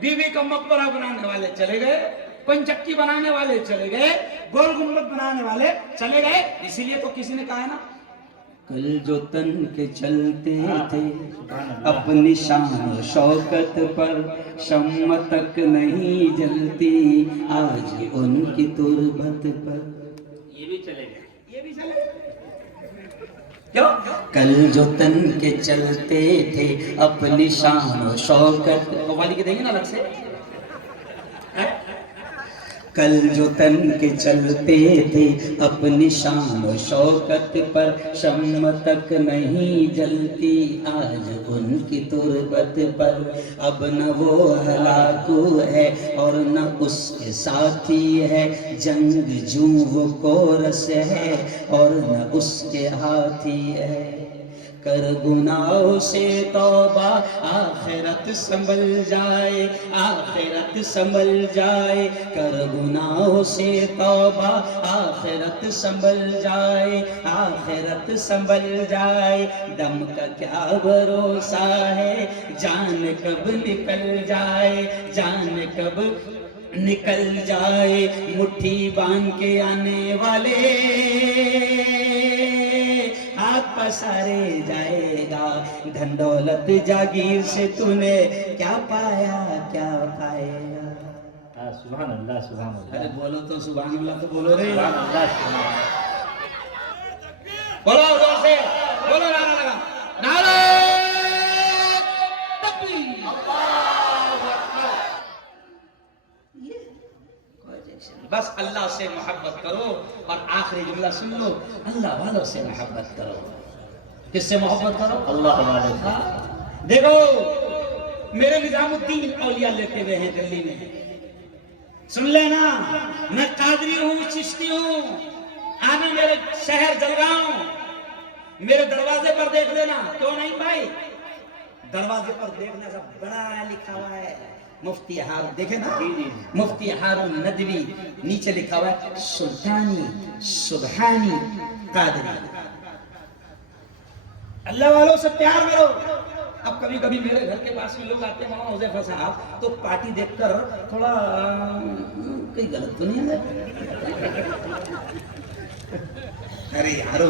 بیوی کا مقبرہ بنانے والے چلے گئے, پنچکی بنانے والے چلے گئے, گول گنبد بنانے والے چلے گئے. اسی لیے تو کسی نے کہا ہے نا, کل جو تن کے چلتے تھے اپنی شان و شوکت پر, شمع تک نہیں جلتی آج ان کی تربت پر. یہ بھی چلے گئے. یہ بھی چلے گئے. کیوں؟ کل جو تن کے چلتے تھے اپنی شان و شوکت، قوالی کے دیں گے نا الگ سے، کل جو تن کے چلتے تھے اپنی شان و شوکت پر، شمع تک نہیں جلتی آج ان کی تربت پر، اب نہ وہ ہلاکو ہے اور نہ اس کے ساتھی ہے، جنگ جو وہ کورس ہے اور نہ اس کے ہاتھی ہے، کر گناہوں سے توبہ آخرت سنبھل جائے، آخرت سنبھل جائے، کر گناہوں سے توبہ آخرت سنبھل جائے، آخرت سنبھل جائے، دم کا کیا بھروسہ ہے، جان کب نکل جائے، جان کب نکل جائے، مٹھی باندھ کے آنے والے ہاتھ پسارے جائے گا، دھن دولت جاگیر سے تو نے کیا پایا کیا پائے گا۔ ہاں سبحان اللہ سبحان ارے اللہ بولو تو سبحان اللہ تو بولو رے، سبحان اللہ سبحان اللہ۔ بولو زور سے، بولو نعرہ لگا، نعرہ تکبیر، اللہ اکبر۔ بس اللہ سے محبت کرو، اور آخری جملہ سن لو، اللہ والوں سے محبت کرو۔ کس سے محبت کرو؟ اللہ ہمارے ہاں۔ دیکھو میرے نظام الدین اولیاء لیتے ہوئے ہیں دلی میں، سن لینا، میں قادری ہوں، چشتی ہوں، آنا میرے شہر جلگاؤں، میرے دروازے پر دیکھ لینا، کیوں نہیں بھائی؟ دروازے پر دیکھنا سب بڑا لکھا ہوا ہے، مفتی ہارون، دیکھیں نا، مفتی ہارون ندوی، نیچے لکھا ہوا ہے سلطانی سبحانی قادری۔ اللہ والوں سے پیار کرو۔ اب کبھی کبھی میرے گھر کے پاس میں لوگ آتے ہیں، مولانا حذیفہ صاحب، تو پارٹی دیکھ کر تھوڑا کوئی غلط تو نہیں ہے؟ ارے یارو،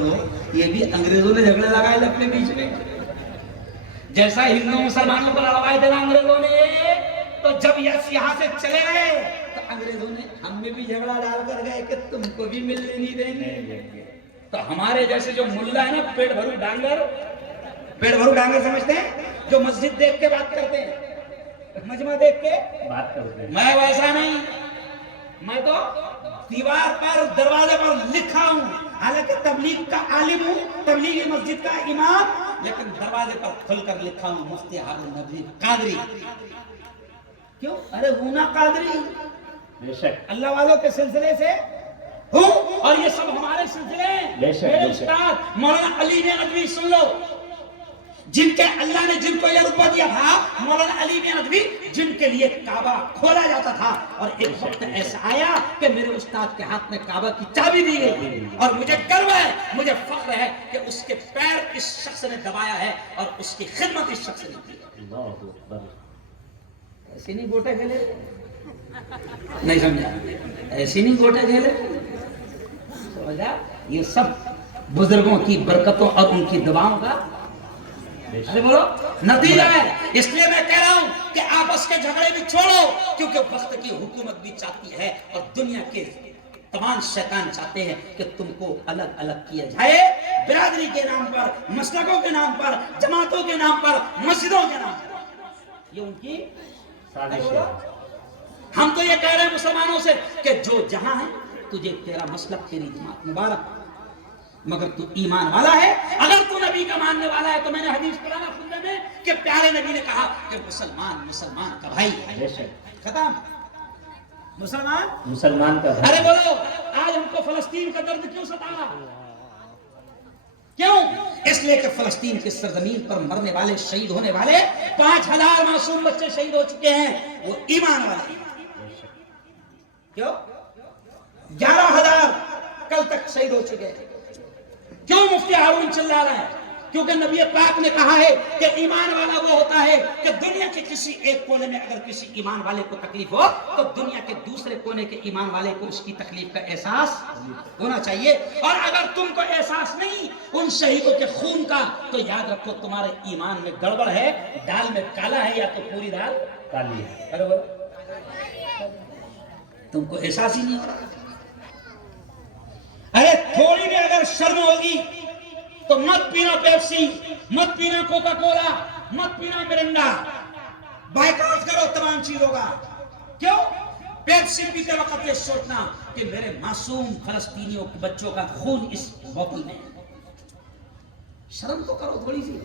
یہ بھی انگریزوں نے جھگڑے لگائے تھے اپنے بیچ میں، جیسا ہندو مسلمانوں کو لڑوائے تھے نا انگریزوں نے، تو جب یہاں سے چلے گئے تو انگریزوں نے ہم میں بھی جھگڑا ڈال کر گئے کہ تم کو بھی ملنے نہیں دیں گے۔ تو ہمارے جیسے جو ملا ہے نا، پیٹ بھرو ڈانگر، پیٹ بھرو ڈانگر سمجھتے ہیں، جو مسجد دیکھ کے بات کرتے ہیں، مجمع دیکھ کے بات کرتے ہیں، میں ویسا نہیں، میں تو دیوار پر دروازے پر لکھا ہوں، حالانکہ تبلیغ کا عالم ہوں، تبلیغی مسجد کا امام، لیکن دروازے پر کھل کر لکھا ہوں مفتی ہارون ندوی قادری۔ کیوں؟ ارے ہونا قادری بے شک اللہ والوں کے سلسلے سے ہوں، اور یہ سب ہمارے سلسلے ہیں۔ بے شک، میرے بے شک۔ استاد مولانا علی نے ندوی سن لو، جن کے اللہ نے جن کو یہ رتبہ دیا تھا، مولانا علی نے ندوی، جن کے لیے کعبہ کھولا جاتا تھا، اور ایک وقت ایسا آیا کہ میرے استاد کے ہاتھ میں کعبہ کی چابی دی گئی، اور مجھے گرو ہے، مجھے فخر ہے کہ اس کے پیر اس شخص نے دبایا ہے اور اس کی خدمت اس شخص نے کی ہے۔ اللہ اکبر۔ ایسے نہیں گوٹے کھیلے، نہیں سمجھا؟ ایسے نہیں گوٹے کھیلے، سمجھا؟ یہ سب بزرگوں کی برکتوں اور ان کی دعاؤں کا ارے بولو نتیجہ ہے۔ اس لیے میں کہہ رہا ہوں کہ آپس کے جھگڑے بھی چھوڑو، کیونکہ وقت کی حکومت بھی چاہتی ہے اور دنیا کے تمام شیطان چاہتے ہیں کہ تم کو الگ الگ کیا جائے، برادری کے نام پر، مسلکوں کے نام پر، جماعتوں کے نام پر، مسجدوں کے نام پر، یہ ان کی سازش ہے۔ ہم تو یہ کہہ رہے ہیں مسلمانوں سے کہ جو جہاں ہے تجھے تیرا مسلک تیری جماعت مبارک، مگر تو ایمان والا ہے، اگر تو نبی کا ماننے والا ہے تو میں نے حدیث پڑھا نا خطبے میں کہ پیارے نبی نے کہا کہ مسلمان مسلمان کا بھائی ہے، بے شک ختم، مسلمان مسلمان کا ارے بولو آج ہم کو فلسطین کا درد کیوں ستا؟ کیوں؟ اس لیے کہ فلسطین کی سرزمین پر مرنے والے، شہید ہونے والے 5000 معصوم بچے شہید ہو چکے ہیں، وہ ایمان والے ہیں۔ کیوں؟ 11000 کل تک شہید ہو چکے ہیں۔ کیوں مفتی ہارون چلا رہا ہے؟ کیونکہ نبی پاک نے کہا ہے کہ ایمان والا وہ ہوتا ہے کہ دنیا کے کسی ایک کونے میں اگر کسی ایمان والے کو تکلیف ہو تو دنیا کے دوسرے کونے کے ایمان والے کو اس کی تکلیف کا احساس ہونا چاہیے، اور اگر تم کو احساس نہیں ان شہیدوں کے خون کا تو یاد رکھو تمہارے ایمان میں گڑبڑ ہے، دال میں کالا ہے یا تو پوری دال کالی ہے۔ ارے بولو تم کو احساس ہی نہیں ہو رہا۔ ارے تھوڑی بھی اگر شرم ہوگی تو مت پینا پیپسی، مت پینا کوکا کولا، مت پینا مرنڈا، بائیکاٹ کرو تمام چیزوں کا. کیوں؟ پیپسی پیتے وقت یہ سوچنا کہ میرے معصوم فلسطینیوں کے بچوں کا خون اس بوتل میں. شرم تو کرو تھوڑی سی.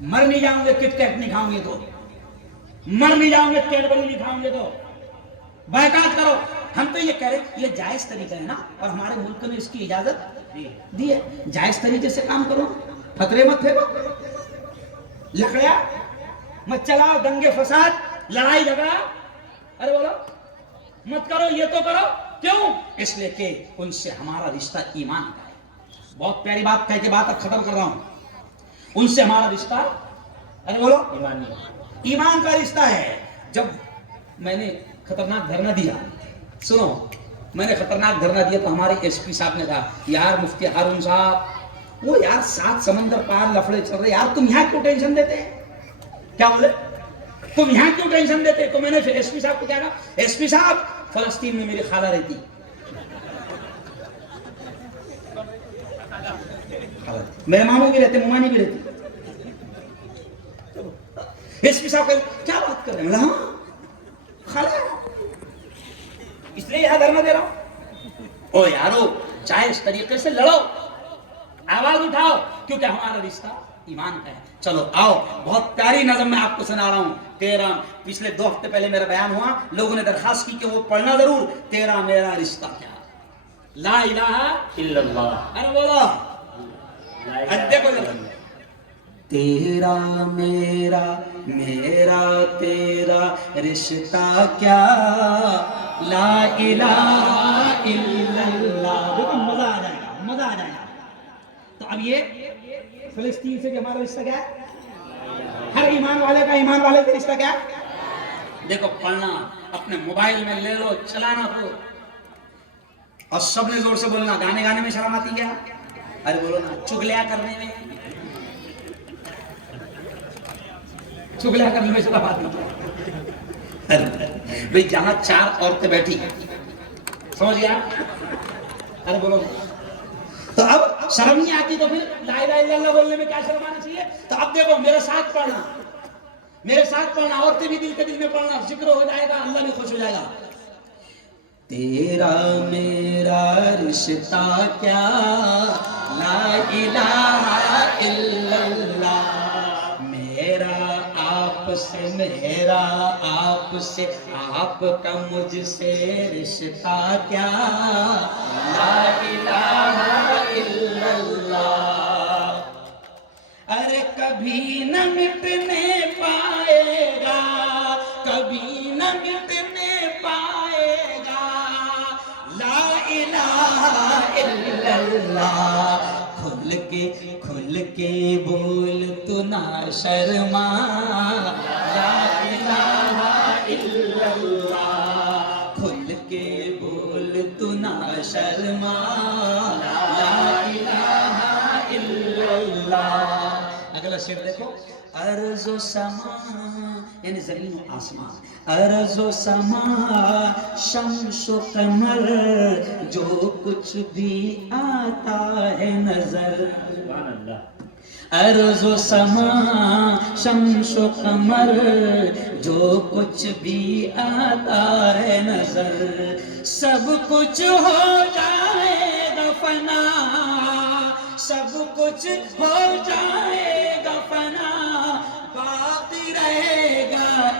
مر نہیں جاؤں گے کٹ کیٹ نہیں کھاؤں گے تو، مر نہیں جاؤں گے کیڈبری نہیں کھاؤں گے تو. بائیکاٹ کرو. ہم تو یہ کہہ رہے یہ جائز طریقہ ہے نا، اور ہمارے ملک نے اس کی اجازت دی ہے. جائز طریقے سے کام کرو، خطرے مت پھینکو، لکڑیا مت چلاؤ، دنگے فساد لڑائی جھگڑا ارے بولو مت کرو. یہ تو کرو. کیوں؟ اس لیے کہ ان سے ہمارا رشتہ ایمان کا ہے. بہت پیاری بات کہہ کے بات اب ختم کر رہا ہوں. ان سے ہمارا رشتہ ارے بولو ایمان کا رشتہ ہے. جب میں نے خطرناک دھرنا دیا، سنو میں نے خطرناک دھرنا دیا تو ہمارے ایس پی صاحب نے کہا یار مفتی ہارون صاحب وہ یار 7 سمندر پار لفڑے چل رہے، یار تم یہاں کیوں ٹینشن دیتے ہیں؟ کیا بولے تم یہاں کیوں ٹینشن دیتے؟ تو میں نے پھر ایس پی صاحب کو کیا کہا، ایس پی صاحب فلسطین میں میری خالہ رہتی، میرے ماموں بھی رہتے، ممانی بھی رہتی. ایس پی صاحب کیا بات کر رہے ہیں؟ ہاں خالہ، اس لیے یہاں دھرنا دے رہا ہوں. او یارو جائز طریقے سے لڑو، آواز اٹھاؤ، کیونکہ ہمارا رشتہ ایمان کا ہے. چلو آؤ، بہت پیاری نظم میں آپ کو سنا رہا ہوں. تیرا پچھلے 2 ہفتے پہلے میرا بیان ہوا، لوگوں نے درخواست کی کہ وہ پڑھنا ضرور. تیرا میرا رشتہ کیا، لا الہ الا اللہ. ارے بولو دیکھو تیرا میرا میرا تیرا رشتہ کیا، لا الہ الا اللہ. دیکھو مزہ آ جائے گا، مزہ آ جائے گا. تو اب یہ فلسطین سے ہمارا رشتہ کیا ہے؟ ہر ایمان والے کا ایمان والے سے رشتہ کیا ہے؟ دیکھو پڑھنا اپنے موبائل میں لے لو، چلانا ہو، اور سب نے زور سے بولنا. گانے میں شرم آتی کیا؟ ارے بولو نا. چغلیاں کرنے میں شرم آتی کیا؟ بھئی جہاں 4 عورتیں بیٹھی سمجھ گیا؟ ارے بولو نا. تو اب شرم نہیں آتی تو پھر لا الہ الا اللہ بولنے میں کیا شرم آنی چاہیے؟ تو اب دیکھو میرے ساتھ پڑھنا، میرے ساتھ پڑھنا، عورتیں بھی دل کے دل میں پڑھنا، ذکر ہو جائے گا، اللہ بھی خوش ہو جائے گا. تیرا میرا رشتہ کیا، لا الہ الا اللہ. میرا آپ سے، میرا آپ سے، آپ کا مجھ سے رشتہ کیا، لا الہ الا اللہ. ارے کبھی نہ مٹنے پائے گا، کبھی نہ مٹنے پائے گا، لا الہ الا اللہ. کھل کے بول تو نہ شرما، لا الہ الا اللہ. کھل کے بول تو نہ شرما، لا الہ الا اللہ. اگلا شعر دیکھو. ارض و سما یعنی زمین و آسمان، ارض و سما شمس و قمر جو کچھ بھی آتا ہے نظر. سبحان اللہ. ارض و سما شمس و قمر جو کچھ بھی آتا ہے نظر، سب کچھ ہو جائے گا فنا، سب کچھ ہو جائے گا فنا، باقی رہے گا